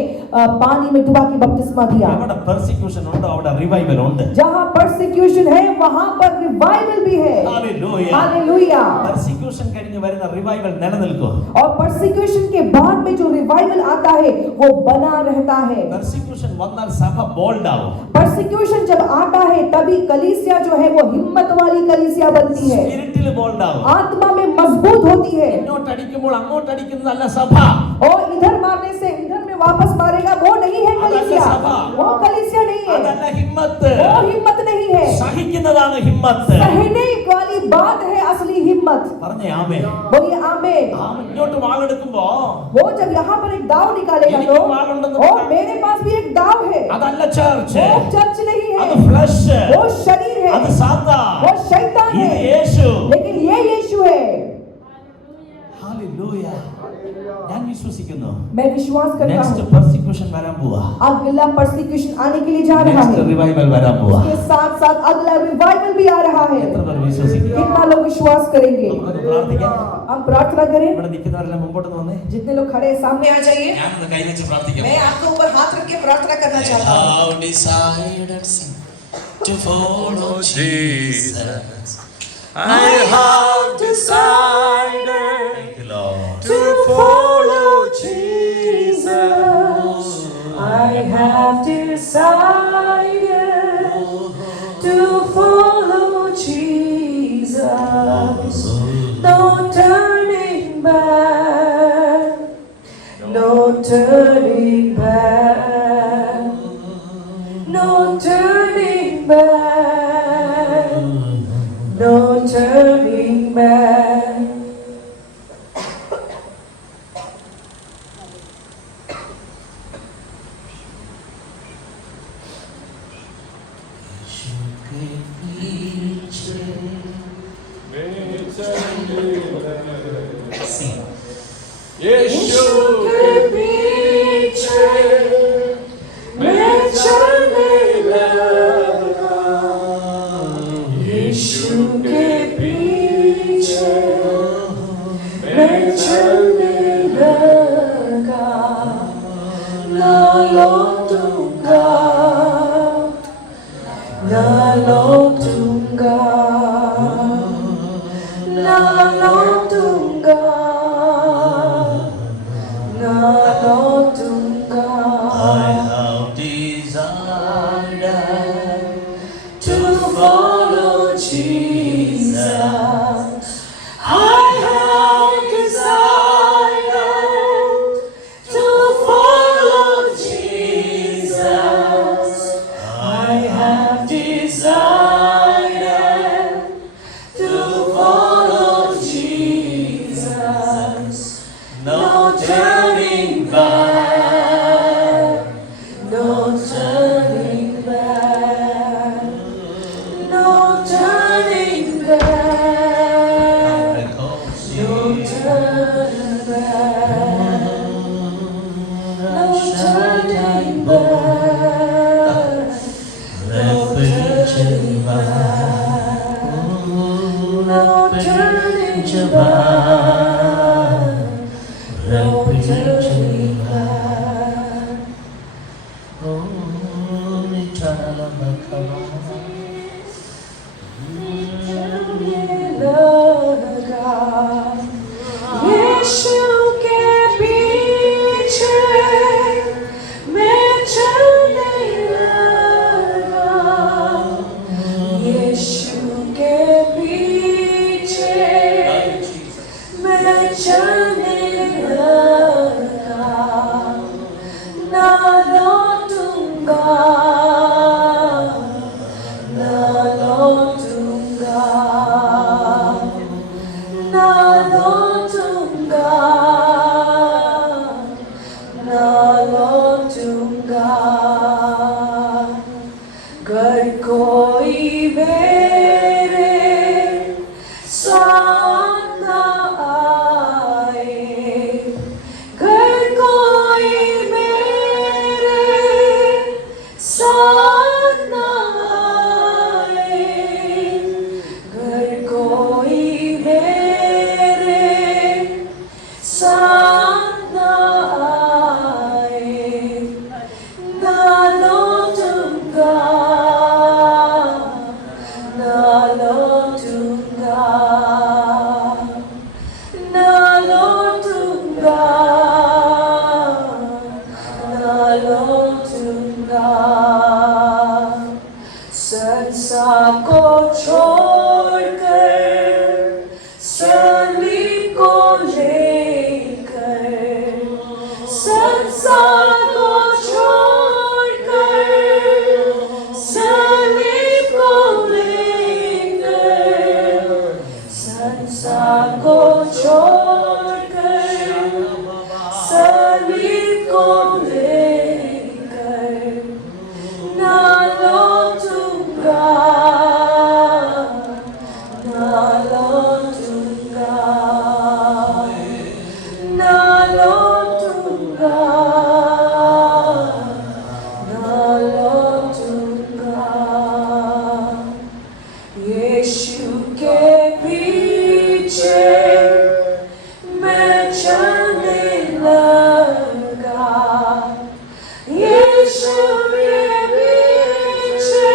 पानी में डुबा के बपतिस्मा दिया। അവിടെ പെർസിക്യൂഷൻ ഉണ്ടോ അവിടെ റിവൈവൽ ഉണ്ട്. जहां परसिक्यूशन है वहां पर रिवाइवल भी है। ഹല്ലേലൂയ. हालेलुया। പെർസിക്യൂഷൻ കഴിഞ്ഞ് വരുന്ന റിവൈവൽ നിലനിൽക്കും. और परसिक्यूशन के बाद में जो रिवाइवल आता है वो बना रहता है। പെർസിക്യൂഷൻ വന്നാൽ സഭ ബോൾഡ് ആവും. परसिक्यूशन जब आता है तभी कलीसिया जो है वो हिम्मत वाली कलीसिया बनती है, സ്പിരിറ്റിൽ ബോൾഡ് ആവും. आत्मा में मजबूत होती है। ഇങ്ങോട്ട് അടിക്കുമ്പോൾ അങ്ങോട്ട് അടിക്കുന്നതല്ല സഭ. और इधर मारने से इधर में वापस मारेगा वो नहीं है कलीसिया, वो कलीसिया नहीं है, അതല്ല ഹിമ്മത്ത്. वो हिम्मत नहीं है। സഹിക്കുന്നതാണ് ഹിമ്മത്ത്. सहने वाली बात है असली हिम्मत। പറഞ്ഞേ ആമേൻ. बोलिए आमीन। ഇങ്ങോട്ട് വാളെടുക്കുമ്പോ वो जब यहाँ पर एक दाव निकालेगा तो ओ मेरे पास भी एक दाव है, അതല്ല ചർച്ച്. वो चर्च नहीं അത് है, ഫ്ലഷ്. वो शरीर है, അത് സാത്താൻ. वो शैतान ഇത് है, യേശു. लेकिन ये यीशु है। ഹല്ലേലൂയ. ഞാൻ വിശ്വസിക്കുന്നു मैं विश्वास करता നെക്സ്റ്റ് हूँ പെർസിക്യൂഷൻ വരാൻ പോവാ. अगला परसिक्यूशन आने के लिए जा रहा നെക്സ്റ്റ് है, റിവൈവൽ വരാൻ പോവാ. उसके साथ साथ अगला रिवाइवल भी आ रहा है। എത്ര പേർ വിശ്വസിക്കുന്നു? कितना लोग विश्वास करेंगे? നമുക്കൊന്ന് പ്രാർത്ഥിക്കാം. हम प्रार्थना करें। ഇവിടെ നിൽക്കുന്നവരെല്ലാം മുമ്പോട്ട് വന്നേ. जितने लोग खड़े हैं सामने आ जाइए। ഞാനൊന്ന് കൈവച്ച് പ്രാർത്ഥിക്കാം. मैं आपके ऊपर हाथ रख के प्रार्थना करना चाहता हूँ। How decided to follow Jesus. I have decided to follow Jesus. I have decided to follow Jesus. No turning back, no turning back, no turning back, no turning back. यीशु के पीछे मैं चलने लगा, यीशु के पीछे मैं चलने लगा, ना लौटूंगा, ना लौटूंगा, ना लौटूंगा, ना लौटूंगा। I have decided To follow Jesus, I have decided to follow Jesus. I have decided to follow Jesus. No turning back, no turning back, no turning back, no turning back, no turning back, no turning back, no turning back, no turning back. लगा यीशु के पीछे मैं चलने लगा, यीशु के पीछे कोई मेरे साथ ना आए, घर कोई मेरे साथ ना आए, घर कोई मेरे साथ ना आए, ना लौटूंगा, ना लौटूंगा, ना लौटूंगा, ना लौटूंगा। संसार को छोड़कर, सलीब को लेकर, संसार को छोड़कर, सलीब को लेकर, संसार को छोड़कर, सलीब को लेकर, ना लौटूंगा, ना लौटूंगा, ना लौटूंगा, ना लौटूंगा। यीशु के पीछे मैं चलने लगा, यीशु के पीछे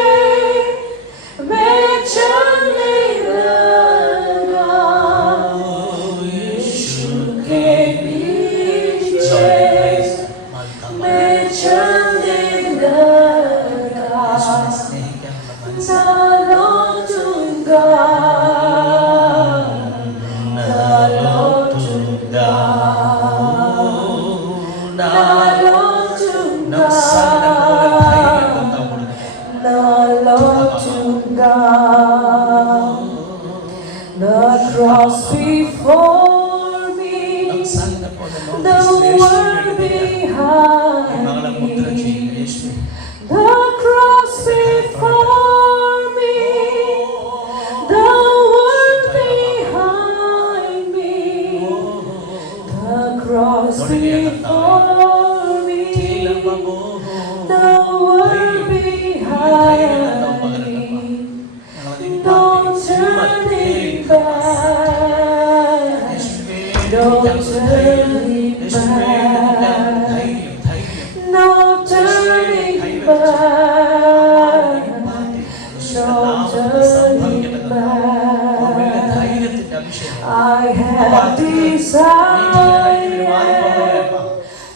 मैं चलने लगा, यीशु के पीछे मैं चलने लगा, ना लौटूंगा, ना लौटूंगा, ना लौटूंगा, ना लौटूंगा। The cross before me, the world behind me, the cross before me, the world behind me, the cross before me, the world behind me, no turning back, no turning back, no turning back, no turning back. I have decided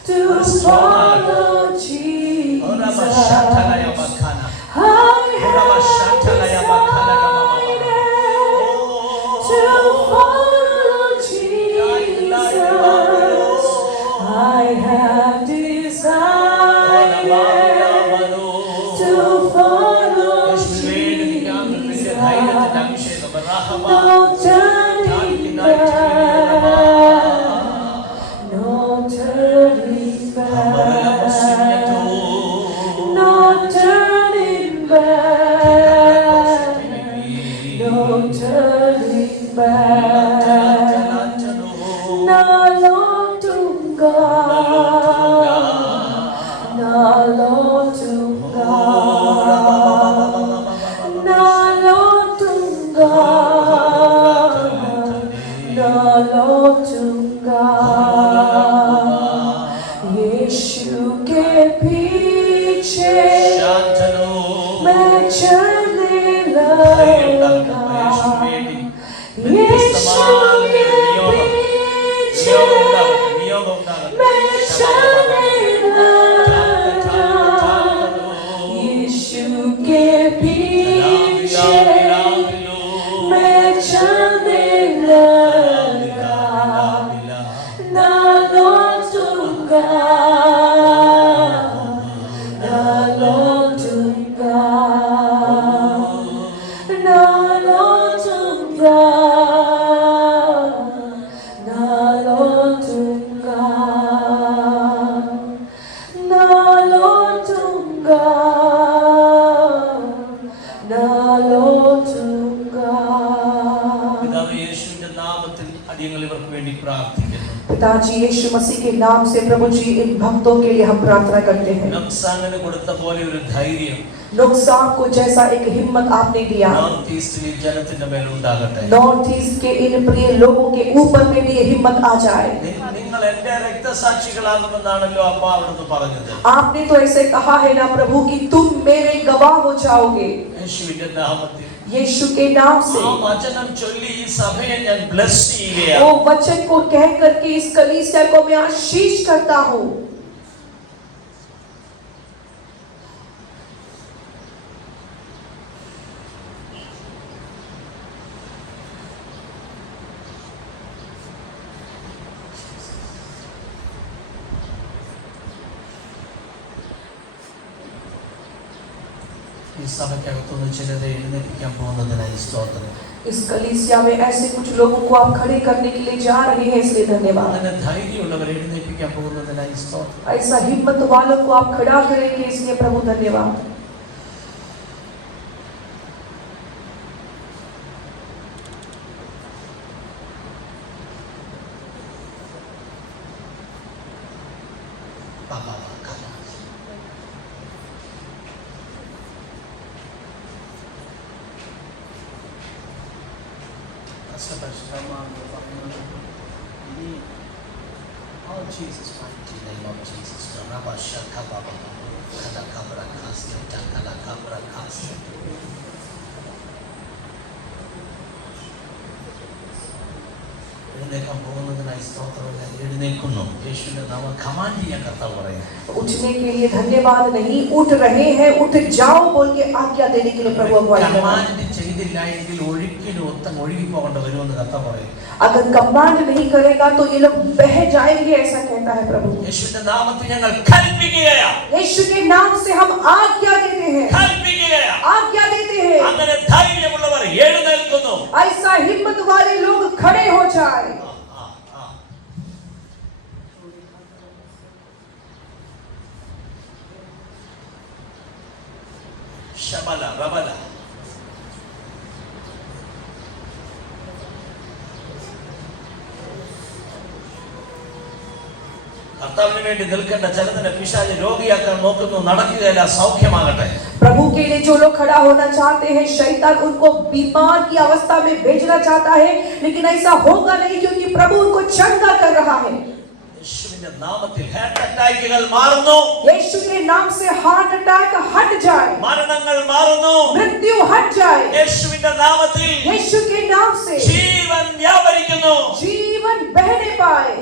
to follow Jesus. I have decided to follow Jesus. I have decided to follow Jesus. No turning back, no turning back, no turning back, no turning back, na lौटूंगा, na लौटूंगा, ना लौटूंगा, ना लौटूंगा। यीशु के पीछे मैं चलने लगा, यीशु के पीछे मैं चलने लगा, यीशु के पीछे मैं चलने लगा, ना लौटूंगा, ना लौटूंगा, ना लौटूंगा, ना लौटूंगा, ना लौटूंगा, न लौटूंगा। പിതാവേ, യേശുവിന്റെ നാമത്തിൽ അടിയങ്ങൾ ഇവർക്ക് വേണ്ടി പ്രാർത്ഥിക്കുന്നു. पिताजी यीशु मसीह के नाम से प्रभु जी इन भक्तों के लिए हम प्रार्थना करते हैं। നൊക്സാങ്ങിന് കൊടുത്ത പോലെ ഒരു ധൈര്യം नुकसान को जैसा एक हिम्मत आपने दिया നോർത്ത് ഈസ്റ്റിലെ ജനത്തിന്റെ മേൽ ഉണ്ടാകട്ടെ. नॉर्थ ईस्ट के इन प्रिय लोगों के ऊपर में भी ये हिम्मत आ जाए। നിങ്ങൾ എന്റെ രക്തസാക്ഷികളാകുമെന്നാണല്ലോ അപ്പ അവിടുന്ന് പറഞ്ഞത്. आपने तो ऐसे कहा है ना प्रभु कि तुम मेरे गवाह हो जाओगे। യേശുവിന്റെ നാമത്തിൽ यीशु के नाम से ആ വചനം ചൊല്ലി ഈ സഭയെ ഞാൻ ബ്ലെസ് ചെയ്യുകയാണ്. वो वचन को कह करके इस कलीसिया को मैं आशीष करता हूँ। ഈ സഭയ്ക്കകത്തുനിന്ന് ചിലരെ എഴുന്നേൽപ്പിക്കാൻ പോകുന്നതിനായി സ്തോത്രം. इस कलीसिया में ऐसे कुछ लोगों को आप खड़े करने के लिए जा रहे हैं, इसलिए धन्यवाद। അങ്ങനെ ധൈര്യമുള്ളവരെ എഴുന്നേൽപ്പിക്കാൻ പോകുന്നതിനായി സ്തോത്രം. ऐसा हिम्मत वालों को आप खड़ा करेंगे, इसलिए प्रभु धन्यवाद। Oh Jesus, mighty name of Jesus. Rabba shaka baba kada kabra kaste takala kabra kaste. എഴുന്നേൽക്കാൻ പോകുന്നതിനായി സ്തോത്രം. എഴുന്നേൽക്കുന്നു. യേശുവിന്റെ നാമം കമാൻഡ് ചെയ്യാൻ കർത്താവ് പറയുന്നു. उठने के लिए धन्यवाद नहीं, उठ रहे हैं, उठ जाओ बोल के आज्ञा देने के लिए प्रभु अगुवाई कर रहे हैं। കമാൻഡ് ചെയ്തില്ല എങ്കിൽ ഒഴുക്കിന് ഒത്തം ഒഴുകി പോകേണ്ട വരുമെന്ന് കർത്താവ് പറയുന്നു. अगर कमांड नहीं करेगा तो ये लोग बह जाएंगे, ऐसा कहता है प्रभु। യേശുവിന്റെ നാമത്തിൽ ഞങ്ങൾ കൽപ്പിക്കുകയാണ്. यीशु के नाम से हम आज्ञा देते हैं, കൽപ്പിക്കുകയാണ്. आज्ञा देते हैं। അങ്ങനെ ധൈര്യമുള്ളവർ എഴുന്നേൽക്കുന്നു. ऐसा हिम्मत वाले लोग खड़े हो जाए। ശബല റബല കർത്താവിന് വേണ്ടി നിൽക്കേണ്ട ചിലതിനെ പിശാച് രോഗിയാക്കാൻ നോക്കുന്നു. നടക്കുകയില്ല. സൗഖ്യമാകട്ടെ. प्रभु के लिए जो लोग खड़ा होना चाहते हैं, शैतान उनको बीमार की अवस्था में भेजना चाहता है, लेकिन ऐसा होगा नहीं क्योंकि प्रभु उनको चंगा कर रहा है। യേശുവിന്റെ നാമത്തിൽ ഹാർട്ട് അറ്റാക്കുകൾ മാറുന്നു. यीशु के नाम से हार्ट अटैक हट जाए, മരണങ്ങൾ മാറുന്നു. मृत्यु हट जाए। യേശുവിന്റെ നാമത്തിൽ यीशु के नाम से ജീവൻ വ്യാപരിക്കുന്നു. जीवन बहने पाए।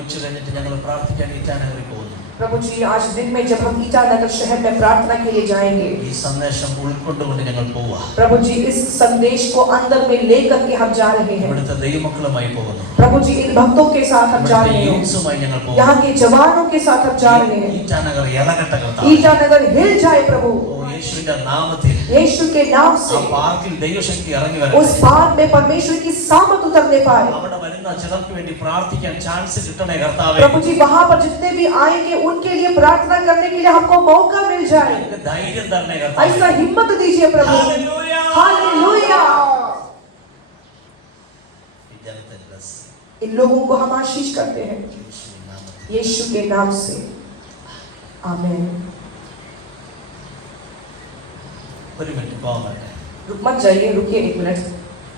ഉച്ച കഴിഞ്ഞിട്ട് ഞങ്ങൾ പ്രാർത്ഥിക്കാൻ ഈറ്റാനഗറിൽ പോകുന്നു. प्रभु जी आज दिन में जब हम ईटानगर शहर में प्रार्थना के लिए जाएंगे, ഈ സന്ദേശം ഉൾക്കൊണ്ടുകൊണ്ട് ഞങ്ങൾ പോവാ. प्रभु जी इस संदेश को अंदर में लेकर के हम जा रहे हैं। ഇവിടുത്തെ ദൈവമക്കളുമായി പോകുന്നു. प्रभु जी इन भक्तों के साथ हम जा रहे हैं, യൂത്സുമായി ഞങ്ങൾ പോകുന്നു. यहाँ के जवानों के साथ हम जा रहे हैं। ഈറ്റാനഗർ ഇളകട്ടെ കർത്താവേ. ईटानगर हिल जाए प्रभु, യേശുവിന്റെ നാമത്തിൽ यीशु के नाम ആ से പാർക്കിൽ ദൈവശക്തി ഇറങ്ങി വരട്ടെ. उस पार्क में परमेश्वर की सामत उतरने पाए। അവിടെ വരുന്ന ചിലർക്ക് വേണ്ടി പ്രാർത്ഥിക്കാൻ ചാൻസ് കിട്ടണേ കർത്താവേ. प्रभु जी वहां पर जितने भी आएंगे उनके लिए प्रार्थना करने के लिए हमको मौका मिल जाए। ധൈര്യം തരണേ കർത്താവേ. ऐसा हिम्मत दीजिए प्रभु। हालेलुया. हालेलुया। വിജയത്തെ ബ്ലസ്. इन लोगों को हम आशीष करते हैं യേശുവിന്റെ നാമത്തിൽ. यीशु के नाम से, आमीन। ഒരു മിനിറ്റ് പോകാൻ പറ്റേ. रुक मत जाइए, रुकिए एक मिनट।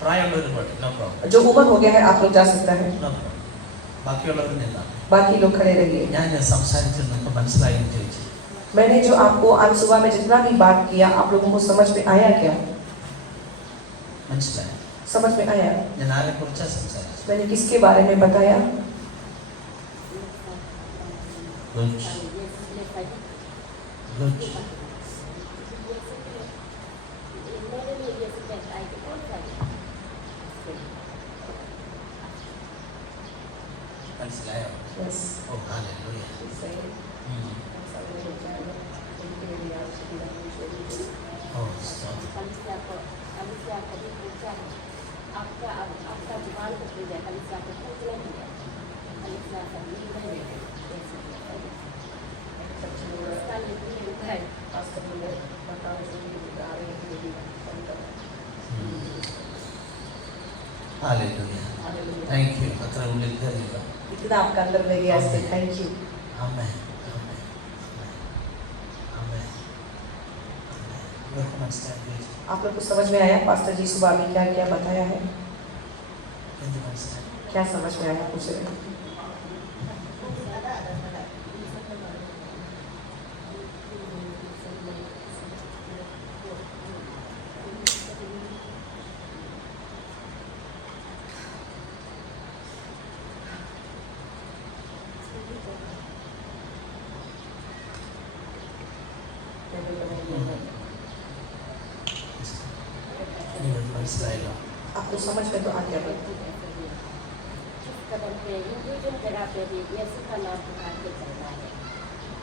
പ്രായമുള്ളവർ പോട്ടെ. No problem. जो उम्र हो गया है आप लोग जा सकता है, നോ പ്രോബ്ലം. ബാക്കിയുള്ളവർ നിന്നാണ്. बाकी लोग खड़े रहिए। ഞാൻ സംസാരിച്ചത് നിങ്ങൾക്ക് മനസ്സിലായി എന്ന് ചോദിച്ചു. मैंने जो आपको आज सुबह में जितना भी बात किया आप लोगों को समझ में आया क्या? മനസ്സിലായി. समझ में आया? ഞാൻ ആരെക്കുറിച്ചാണ് സംസാരിച്ചത്? मैंने किसके बारे में बताया? ഗുഡ്. ഗുഡ്. മനസ്സിലായോ? Yes. ഓ ഹല്ലേലൂയ. ഓ कलीसिया कभी पूछा है आपका जुबान को पूजा कलीसिया को पूछ नहीं है कलीसिया का निर्णय है उसका निर्णय है हालेलुया थैंक यू अത്ര ഉള്ളിൽ കയറിയില്ല इतना आपका अंदर में गया इसके thank you amen amen amen you understand this आप लोग को समझ में आया पास्टर जी सुबह में क्या क्या बताया है क्या समझ में आया पूछ रहे हैं आपको समझ में तो आ गया कदम पे जिन जगह पे भी यीशु का नाम पुकार के चलना है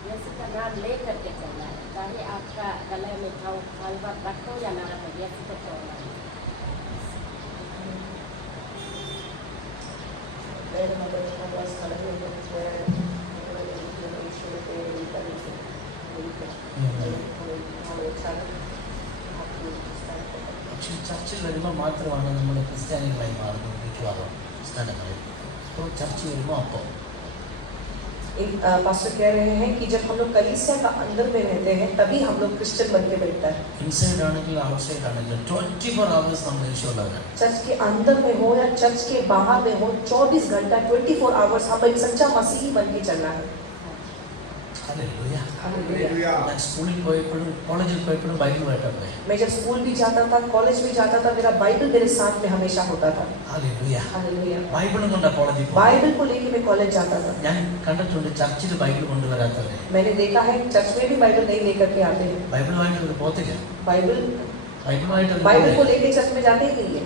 यीशु का नाम ले करके चलना है चाहे आपका गले में खालवा रखो या ना रखो यीशु को चलना है പക്ഷേ ചർച്ചിൽ വരുമ്പോൾ മാത്രമാണ് നമ്മൾ ക്രിസ്ത്യാനികളായി മാറുന്നത് മിക്കവാറും സ്ഥലങ്ങളിൽ അപ്പോൾ ചർച്ച വരുമ്പോൾ അപ്പോൾ पास्टर कह रहे हैं कि जब हम लोग कलीसिया का अंदर में रहते हैं तभी हम लोग क्रिश्चियन बन के बैठता है ഇൻസൈഡ് ആണെങ്കിലും ഔട്ട്സൈഡ് ആണെങ്കിലും 24 hours നമ്മൾ യേശുള്ളവരാണ് चर्च के अंदर में हो या चर्च के बाहर में हो 24 घंटा 24 आवर्स हम एक सच्चा मसीही बन के चलना है हालेलुया हालेलुया ഞാൻ സ്കൂളിൽ പോയപ്പോഴും കോളേജിൽ പോയപ്പോഴും ബൈബിളുമായിട്ടാണ് പോയത് मैं जब स्कूल भी जाता था कॉलेज भी जाता था मेरा बाइबल मेरे साथ में हमेशा होता था हालेलुया हालेलुया ബൈബിളും കൊണ്ടാണ് കോളേജിൽ പോകുന്നത് बाइबल को लेके मैं कॉलेज जाता था ഞാൻ കണ്ടിട്ടുണ്ട് ചർച്ചിൽ ബൈബിൾ കൊണ്ടുവരാത്തവരെ मैंने देखा है चर्च में भी बाइबल नहीं लेकर के आते हैं ബൈബിളുമായിട്ട് അവർ പോത്തില്ല बाइबल को ബൈബിളുമായിട്ട് लेके चर्च में जाते ही नहीं है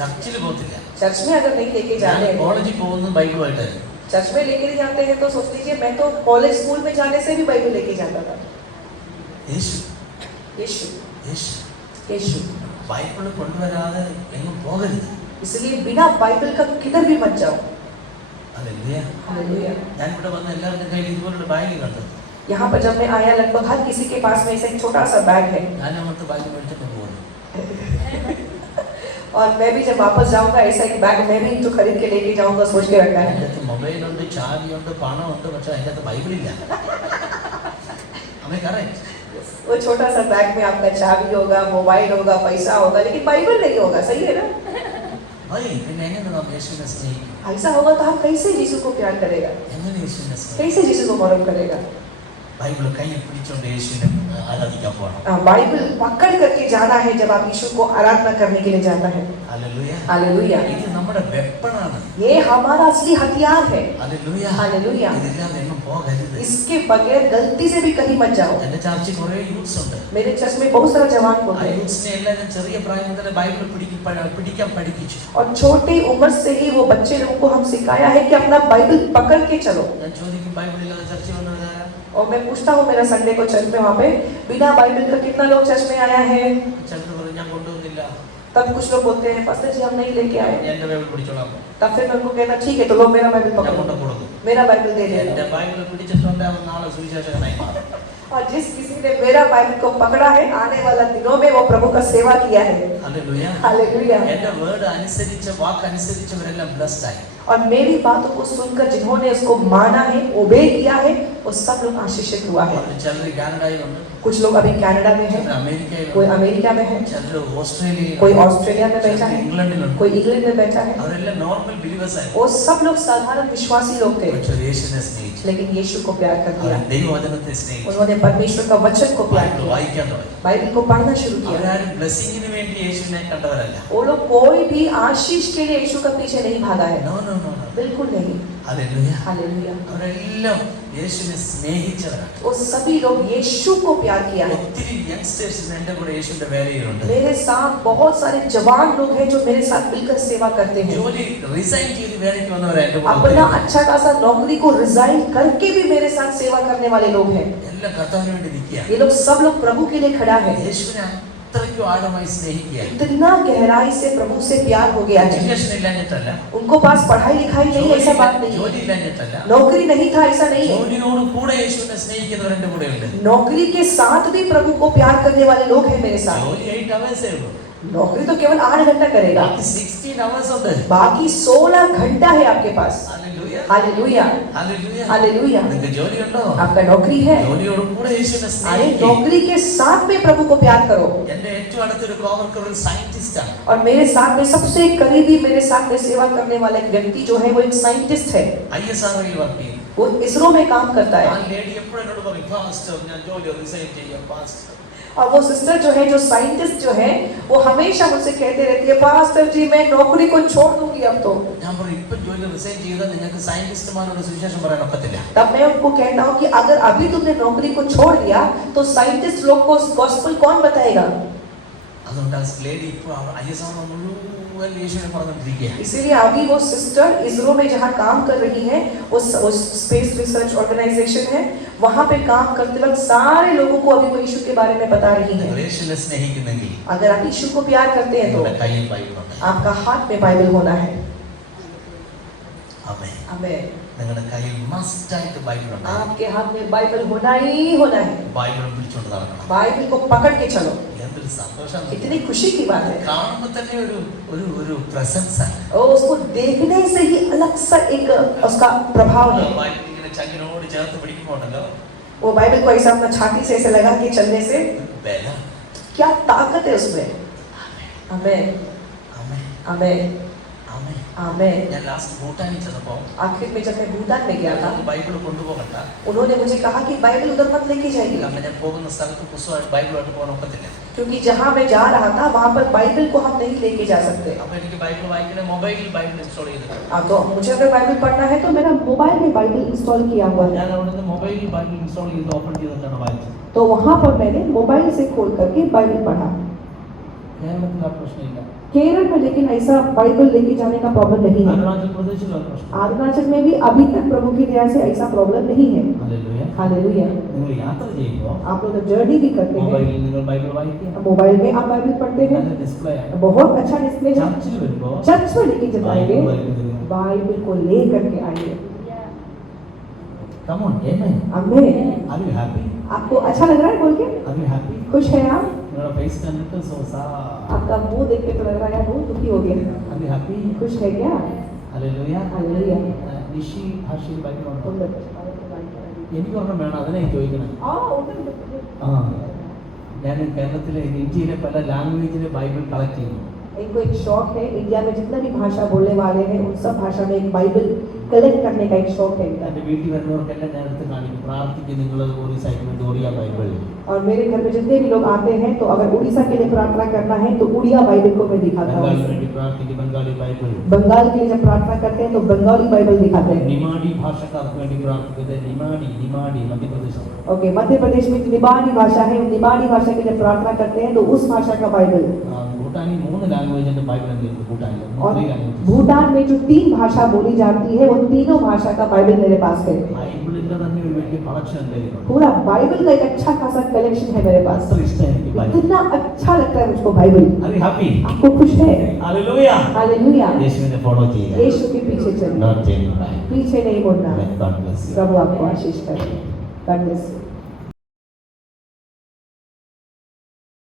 ചർച്ചിൽ പോത്തില്ല चर्च में अगर नहीं लेके ഞാൻ जाते हैं കോളേജിൽ പോകുന്നത് ബൈബിളുമായിട്ടായിരുന്നു चर्च में लेके नहीं जाते हैं तो सोच लीजिए मैं तो कॉलेज स्कूल में जाने से भी बाइबल लेके जाता था യേശു यीशु യേശു यीशु ബൈബിൾ കൊണ്ടുവരാതെ എങ്ങും പോകരുത് इसलिए बिना बाइबल का किधर भी मत जाओ हालेलुया हालेलुया ഞാൻ ഇവിടെ വന്ന എല്ലാവരുടെ കയ്യിൽ ഇതുപോലുള്ള ബാഗ് കണ്ടു यहाँ पर जब मैं आया लगभग हर किसी के पास में ऐसा एक छोटा सा बैग है ഞാൻ അങ്ങോട്ട് ബാഗ് മേടിച്ചിട്ട് പോകുന്നു और मैं भी जब वापस जाऊंगा ऐसा एक बैग मैं भी तो खरीद के लेके जाऊंगा सोच के रखा है അതിൻ്റെ അകത്ത് മൊബൈലുണ്ട് ചാവിയുണ്ട് പണമുണ്ട് പക്ഷെ അതിൻ്റെ അകത്ത് ബൈബിളില്ല हमें करेक्ट वो छोटा सा बैग में आपका चाबी होगा मोबाइल होगा पैसा होगा लेकिन बाइबल नहीं होगा सही है ना भाई പിന്നെ എങ്ങനെ നാം യേശുവിനെ സ്നേഹിക്കും ऐसा होगा तो हम कैसे यीशु को प्यार करेगा എങ്ങനെ യേശുവിനെ സ്നേഹിക്കും कैसे यीशु को मरम करेगा ബൈബിൾ കയ്യിൽ പിടിച്ചുകൊണ്ട് യേശുവിനെ ആരാധിക്കാൻ പോകണം बाइबल पकड़ करके जाना है जब आप यीशु को आराधना करने के लिए जाना है ഹല്ലേലൂയ हालेलुया ഇത് നമ്മുടെ വെപ്പണാണ് ये हमारा असली हथियार है ഹല്ലേലൂയ हालेलुया ഇതില്ലാതെ എങ്ങും പോകരുത് इसके बगैर गलती से भी कहीं मत जाओ എൻ്റെ ചർച്ചിൽ കുറേ യൂത്ത്സ് ഉണ്ട് मेरे चर्च में बहुत सारा जवान ആ लोग हैं യൂത്ത്സിനെ എല്ലാവരും ചെറിയ പ്രായം മുതൽ ബൈബിൾ പിടിക്കാൻ പഠിപ്പിച്ചു और छोटी उम्र से ही वो बच्चे लोगों को हम सिखाया है कि अपना बाइबल पकड़ के चलो ഞാൻ ചോദിക്കും ബൈബിൾ ഇല്ലാതെ ചർച്ചിൽ വന്നവരാരാ और मैं पूछता हूँ मेरा संडे को चर्च में वहाँ पे बिना बाइबल का कितना लोग चर्च में आया है ചിലർ പറയും ഞാൻ കൊണ്ടുവന്നില്ല तब कुछ लोग बोलते हैं पास्टर जी हम नहीं लेके आए എൻ്റെ ബൈബിൾ പിടിച്ചോളാം तब फिर मैं उनको कहना ठीक है तो लो मेरा बाइबल ഞാൻ पकड़ो കൊണ്ട് കൊടുക്കും मेरा बाइबल दे देना എൻ്റെ ബൈബിൾ പിടിച്ചിട്ടുണ്ട് അവൻ നാളെ സുവിശേഷകനായി മാറും और जिस किसी ने मेरा बाइबल को पकड़ा है आने वाला दिनों में वो प्रभु का सेवा किया है ഹല്ലേലൂയ हालेलुया എൻ്റെ വേർഡ് അനുസരിച്ച് വാക്ക് അനുസരിച്ചവരെല്ലാം ബ്ലെസ്ഡ് ആയി और मेरी बातों को सुनकर जिन्होंने उसको माना है ओबे किया है वो सब लोग आशीषित हुआ है അവർ ചിലർ കാനഡയിലുണ്ട് कुछ लोग अभी कनाडा में है ചിലർ അമേരിക്കയിലുണ്ട് कोई अमेरिका में है ചിലർ ഓസ്ട്രേലിയയിലുണ്ട് कोई ऑस्ट्रेलिया में बैठा ചിലർ है ഇംഗ്ലണ്ടിലുണ്ട് कोई इंग्लैंड में बैठा है അവരെല്ലാം നോർമൽ ബിലീവേഴ്സ് ആയി वो सब लोग साधारण विश्वासी लोग थे പക്ഷേ യേശുവിനെ സ്നേഹിച്ചു लेकिन यीशु को प्यार कर दिया അവർ ദൈവവചനത്തെ സ്നേഹിച്ചു उन्होंने परमेश्वर का वचन को प्यार ബൈബിൾ किया വായിക്കാൻ തുടങ്ങി बाइबल को पढ़ना शुरू किया അവരാരും ബ്ലെസ്സിങ്ങിന് വേണ്ടി യേശുവിനെ കണ്ടവരല്ല वो लोग कोई भी आशीष के लिए यीशु का पीछे नहीं भागा है നോ നോ നോ നോ बिल्कुल नहीं ഹല്ലേലൂയ हालेलुया അവരെല്ലാം യേശുവിനെ സ്നേഹിച്ചവരാണ് वो सभी लोग यीशु को प्यार किया है ഒത്തിരി യങ്സ്റ്റേഴ്സ് എൻ്റെ കൂടെ യേശുവിന്റെ വേലയിലുണ്ട് मेरे साथ बहुत सारे जवान लोग हैं जो मेरे साथ मिलकर सेवा करते हैं ജോലി റിസൈൻ ചെയ്ത് വേലയ്ക്ക് വന്നവരാ എൻ്റെ കൂടെ अपना ഒത്തിരി. अच्छा खासा नौकरी को रिजाइन करके भी मेरे साथ सेवा करने वाले लोग हैं എല്ലാം കർത്താവിന് വേണ്ടി നിൽക്കുക ये लोग सब लोग प्रभु के लिए खड़ा है യേശുവിനെ അത്രയ്ക്കും ആഴമായി സ്നേഹിക്കുക. इतना गहराई से प्रभु से प्यार हो गया है. എഡ്യൂക്കേഷൻ ഇല്ലാഞ്ഞിട്ടല്ല, उनको पास पढ़ाई लिखाई नहीं, ऐसा बात नहीं ജോലി है. ഇല്ലാഞ്ഞിട്ടല്ല, नौकरी नहीं था, ऐसा नहीं है. ജോലിയോട് കൂടെ യേശുവിനെ സ്നേഹിക്കുന്നവർ എൻ്റെ കൂടെയുണ്ട്. नौकरी के साथ भी प्रभु को प्यार करने वाले लोग हैं मेरे साथ. ജോലി 8 hours ഉള്ളൂ, नौकरी तो केवल 8 घंटा करेगा, ബാക്കി 16 hours ഉണ്ട്. बाकी 16 घंटा है आपके पास. Hallelujah, hallelujah, hallelujah. हालेलुया. നിങ്ങൾക്ക് ജോലിയുണ്ടോ? आपका नौकरी है. ജോലിയോട് കൂടെ യേശുവിനെ अरे സ്നേഹിക്കുക. नौकरी के साथ में प्रभु को प्यार करो. എൻ്റെ ഏറ്റവും അടുത്തൊരു കോവർക്കർ ഒരു സയന്റിസ്റ്റ് ആണ്. और मेरे साथ में सबसे करीबी मेरे साथ में सेवा करने वाला एक व्यक्ति जो है वो एक साइंटिस्ट है. ISROയിൽ വർക്ക് ചെയ്യും. वो इसरो में काम करता ആ है. ലേഡി എപ്പോഴും എന്നോട് പറയും, "ഫാസ്റ്റർ, ഞാൻ ജോലി റിസൈൻ ചെയ്യാം ഫാസ്റ്റർ." और वो सिस्टर जो है, जो साइंटिस्ट जो है, वो हमेशा मुझसे कहते रहती है, पास्टर जी मैं नौकरी को छोड़ दूंगी अब तो. ഞാൻ പറയും, "ഇപ്പം ജോലി റിസൈൻ ചെയ്താൽ നിങ്ങൾക്ക് സയന്റിസ്റ്റുമാരോട് സുവിശേഷം പറയാൻ ഒക്കത്തില്ല." तब मैं उनको कहता हूँ कि अगर अभी तुमने नौकरी को छोड़ दिया तो साइंटिस्ट लोग को गॉस्पेल कौन बताएगा. അതുകൊണ്ട് ആ ലേഡി ഇപ്പോൾ ISRO മുഴുവൻ യേശുവിനെ പറഞ്ഞുകൊണ്ടിരിക്കുകയാണ്. इसीलिए अभी वो सिस्टर इसरो में जहाँ काम कर रही है, वो स्पेस रिसर्च ऑर्गेनाइजेशन है, वहाँ पे काम करते वक्त सारे लोगों को अभी वो यीशु के बारे में बता रही है. നിങ്ങൾ യേശുവിനെ സ്നേഹിക്കുന്നെങ്കിൽ अगर आप यीशु को प्यार करते हैं तो നിങ്ങളുടെ കയ്യിൽ ബൈബിളുണ്ട്. आपका हाथ में बाइबल होना है. ആമേൻ. आमीन. നിങ്ങളുടെ കയ്യിൽ മസ്റ്റ് ആയിട്ട് ബൈബിളുണ്ട്. आपके हाथ में बाइबल होना ही होना है. ബൈബിൾ പിടിച്ചുകൊണ്ട് നടക്കണം. बाइबल को पकड़ के चलो. എന്തൊരു സന്തോഷം. कितनी खुशी की बात है. കാണുമ്പോൾ തന്നെ ഒരു ഒരു ഒരു പ്രസൻസ് ആണ്. और उसको देखने से ही अलग सा एक उसका प्रभाव है. ബൈബിൾ ഇങ്ങനെ ചങ്കിനോട് ചേർത്ത് പിടിക്കുമ്പോണ്ടല്ലോ, वो बाइबल को ऐसा अपना छाती से ऐसे लगा के चलने से ബല. क्या ताकत है उसमें. आमीन, ആമേൻ, आमीन, ആമേൻ. आमीन. ഞാൻ ലാസ്റ്റ് ഭൂട്ടാനിൽ ചെന്നപ്പോൾ आखिर में जब मैं भूटान में गया था, ബൈബിൾ കൊണ്ടുപോകണ്ട, उन्होंने मुझे कहा कि बाइबल उधर मत लेके जाइए, കാരണം ഞാൻ പോകുന്ന സ്ഥലത്ത് പുസ്തകമായിട്ട് ബൈബിളായിട്ട് പോകാൻ ഒക്കത്തില്ല. क्योंकि जहाँ मैं जा रहा था वहाँ पर बाइबल को हम नहीं लेके जा सकते. അപ്പൊ എനിക്ക് ബൈബിൾ വായിക്കണേ മൊബൈലിൽ ബൈബിൾ ഇൻസ്റ്റാൾ ചെയ്തിട്ടുണ്ട്. तो मुझे अगर बाइबल पढ़ना है तो मेरा मोबाइल में बाइबल इंस्टॉल किया हुआ है. ഞാൻ അവിടുന്ന് മൊബൈലിൽ ബൈബിൾ ഇൻസ്റ്റാൾ ചെയ്ത് ഓപ്പൺ ചെയ്തിട്ടാണ് വായിച്ചത്. तो वहाँ पर मैंने मोबाइल से खोल करके बाइबल पढ़ा. കേരളത്തിൽ ആ പ്രശ്നമില്ല. केरल में लेकिन ऐसा बाइबल लेके जाने का प्रॉब्लम नहीं है. അരുണാചൽ പ്രദേശിൽ ആ പ്രശ്നം. अरुणाचल में भी अभी तक प्रभु की दया से ऐसा प्रॉब्लम नहीं है. ഹല്ലേലൂയ. हालेलुया. നിങ്ങൾ യാത്ര ചെയ്യുമ്പോൾ आप लोग जर्नी भी करते हैं, മൊബൈലിൽ നിങ്ങൾ ബൈബിൾ വായിക്കുക. मोबाइल में आप बाइबल पढ़ते हैं, നല്ല ഡിസ്പ്ലേ ആണ്. बहुत अच्छा डिस्प्ले है. ചർച്ചിൽ വരുമ്പോൾ चर्च में लेके जब आएंगे ബൈബിൾ बाइबल को ले करके आइए. Come on, amen. आमीन. Are you happy? आपको अच्छा लग रहा है बोल के? Are you happy? खुश है आप? നിങ്ങളുടെ ഫേസ് കണ്ടിട്ട് സോസാ. आपका मुंह देख के तो लग रहा है बहुत दुखी हो गया. Are you happy? खुश है क्या? ഹല്ലേലൂയ. हालेलुया. നിഷി ഭാഷയിൽ ബൈബിൾ ഉണ്ടോ? उधर. എനിക്ക് ഒരെണ്ണം വേണം, അതിനെ ചോദിക്കണം. ആ, ഞാൻ കേരളത്തിലെ ഇന്ത്യയിലെ പല ലാംഗ്വേജിലെ ബൈബിൾ കളക്ട് ചെയ്യുന്നു. इनको एक शौक है, इंडिया में जितना भी भाषा बोलने वाले हैं उन सब भाषा में एक बाइबल कलेक्ट करने का एक शौक है इनका. എൻ്റെ വീട്ടിൽ വരുന്നവർക്കെല്ലാം ഞാൻ എടുത്ത് കാണിക്കും. പ്രാർത്ഥിക്കും നിങ്ങൾ ഒറീസയ്ക്ക് വേണ്ടി ഓറിയ ബൈബിൾ. और मेरे घर में जितने भी लोग आते हैं तो अगर उड़ीसा के लिए प्रार्थना करना है तो उड़िया बाइबल को मैं दिखाता ബംഗാളിന് हूँ. വേണ്ടി പ്രാർത്ഥിക്കും, ബംഗാളി ബൈബിൾ. बंगाल के लिए जब प्रार्थना करते हैं तो बंगाली बाइबल दिखाते हैं. നിമാടി ഭാഷക്കാർക്ക് വേണ്ടി പ്രാർത്ഥിക്കുന്നത് നിമാടി മധ്യപ്രദേശ്. ओके, मध्य प्रदेश में निमाड़ी भाषा है, निमाड़ी भाषा के लिए प्रार्थना करते हैं तो उस भाषा का बाइबल. ഭൂട്ടാനിൽ 3 ലാംഗ്വേജിന്റെ ബൈബിൾ ഉണ്ട്. ഭൂട്ടാനിൽ और 3 ലാംഗ്വേജ്. भूटान में जो 3 भाषा बोली जाती है वो तीनों भाषा का बाइबल मेरे पास है. ബൈബിളിന്റെ തന്നെ ഒരു വലിയ കളക്ഷൻ ഉണ്ട്. पूरा बाइबल का एक अच्छा खासा कलेक्शन है मेरे पास. അത്ര ഇഷ്ടം എനിക്ക് ബൈബിൾ. इतना अच्छा लगता है मुझको बाइबल. Are you happy? आपको खुश है? ഹല്ലേലൂയ. हालेलुया. യേശുവിനെ ഫോളോ ചെയ്യുക. यीशु के पीछे चलिए, Not turning back. पीछे नहीं मुड़ना. God bless you. प्रभु आपको आशीष करे. God bless you.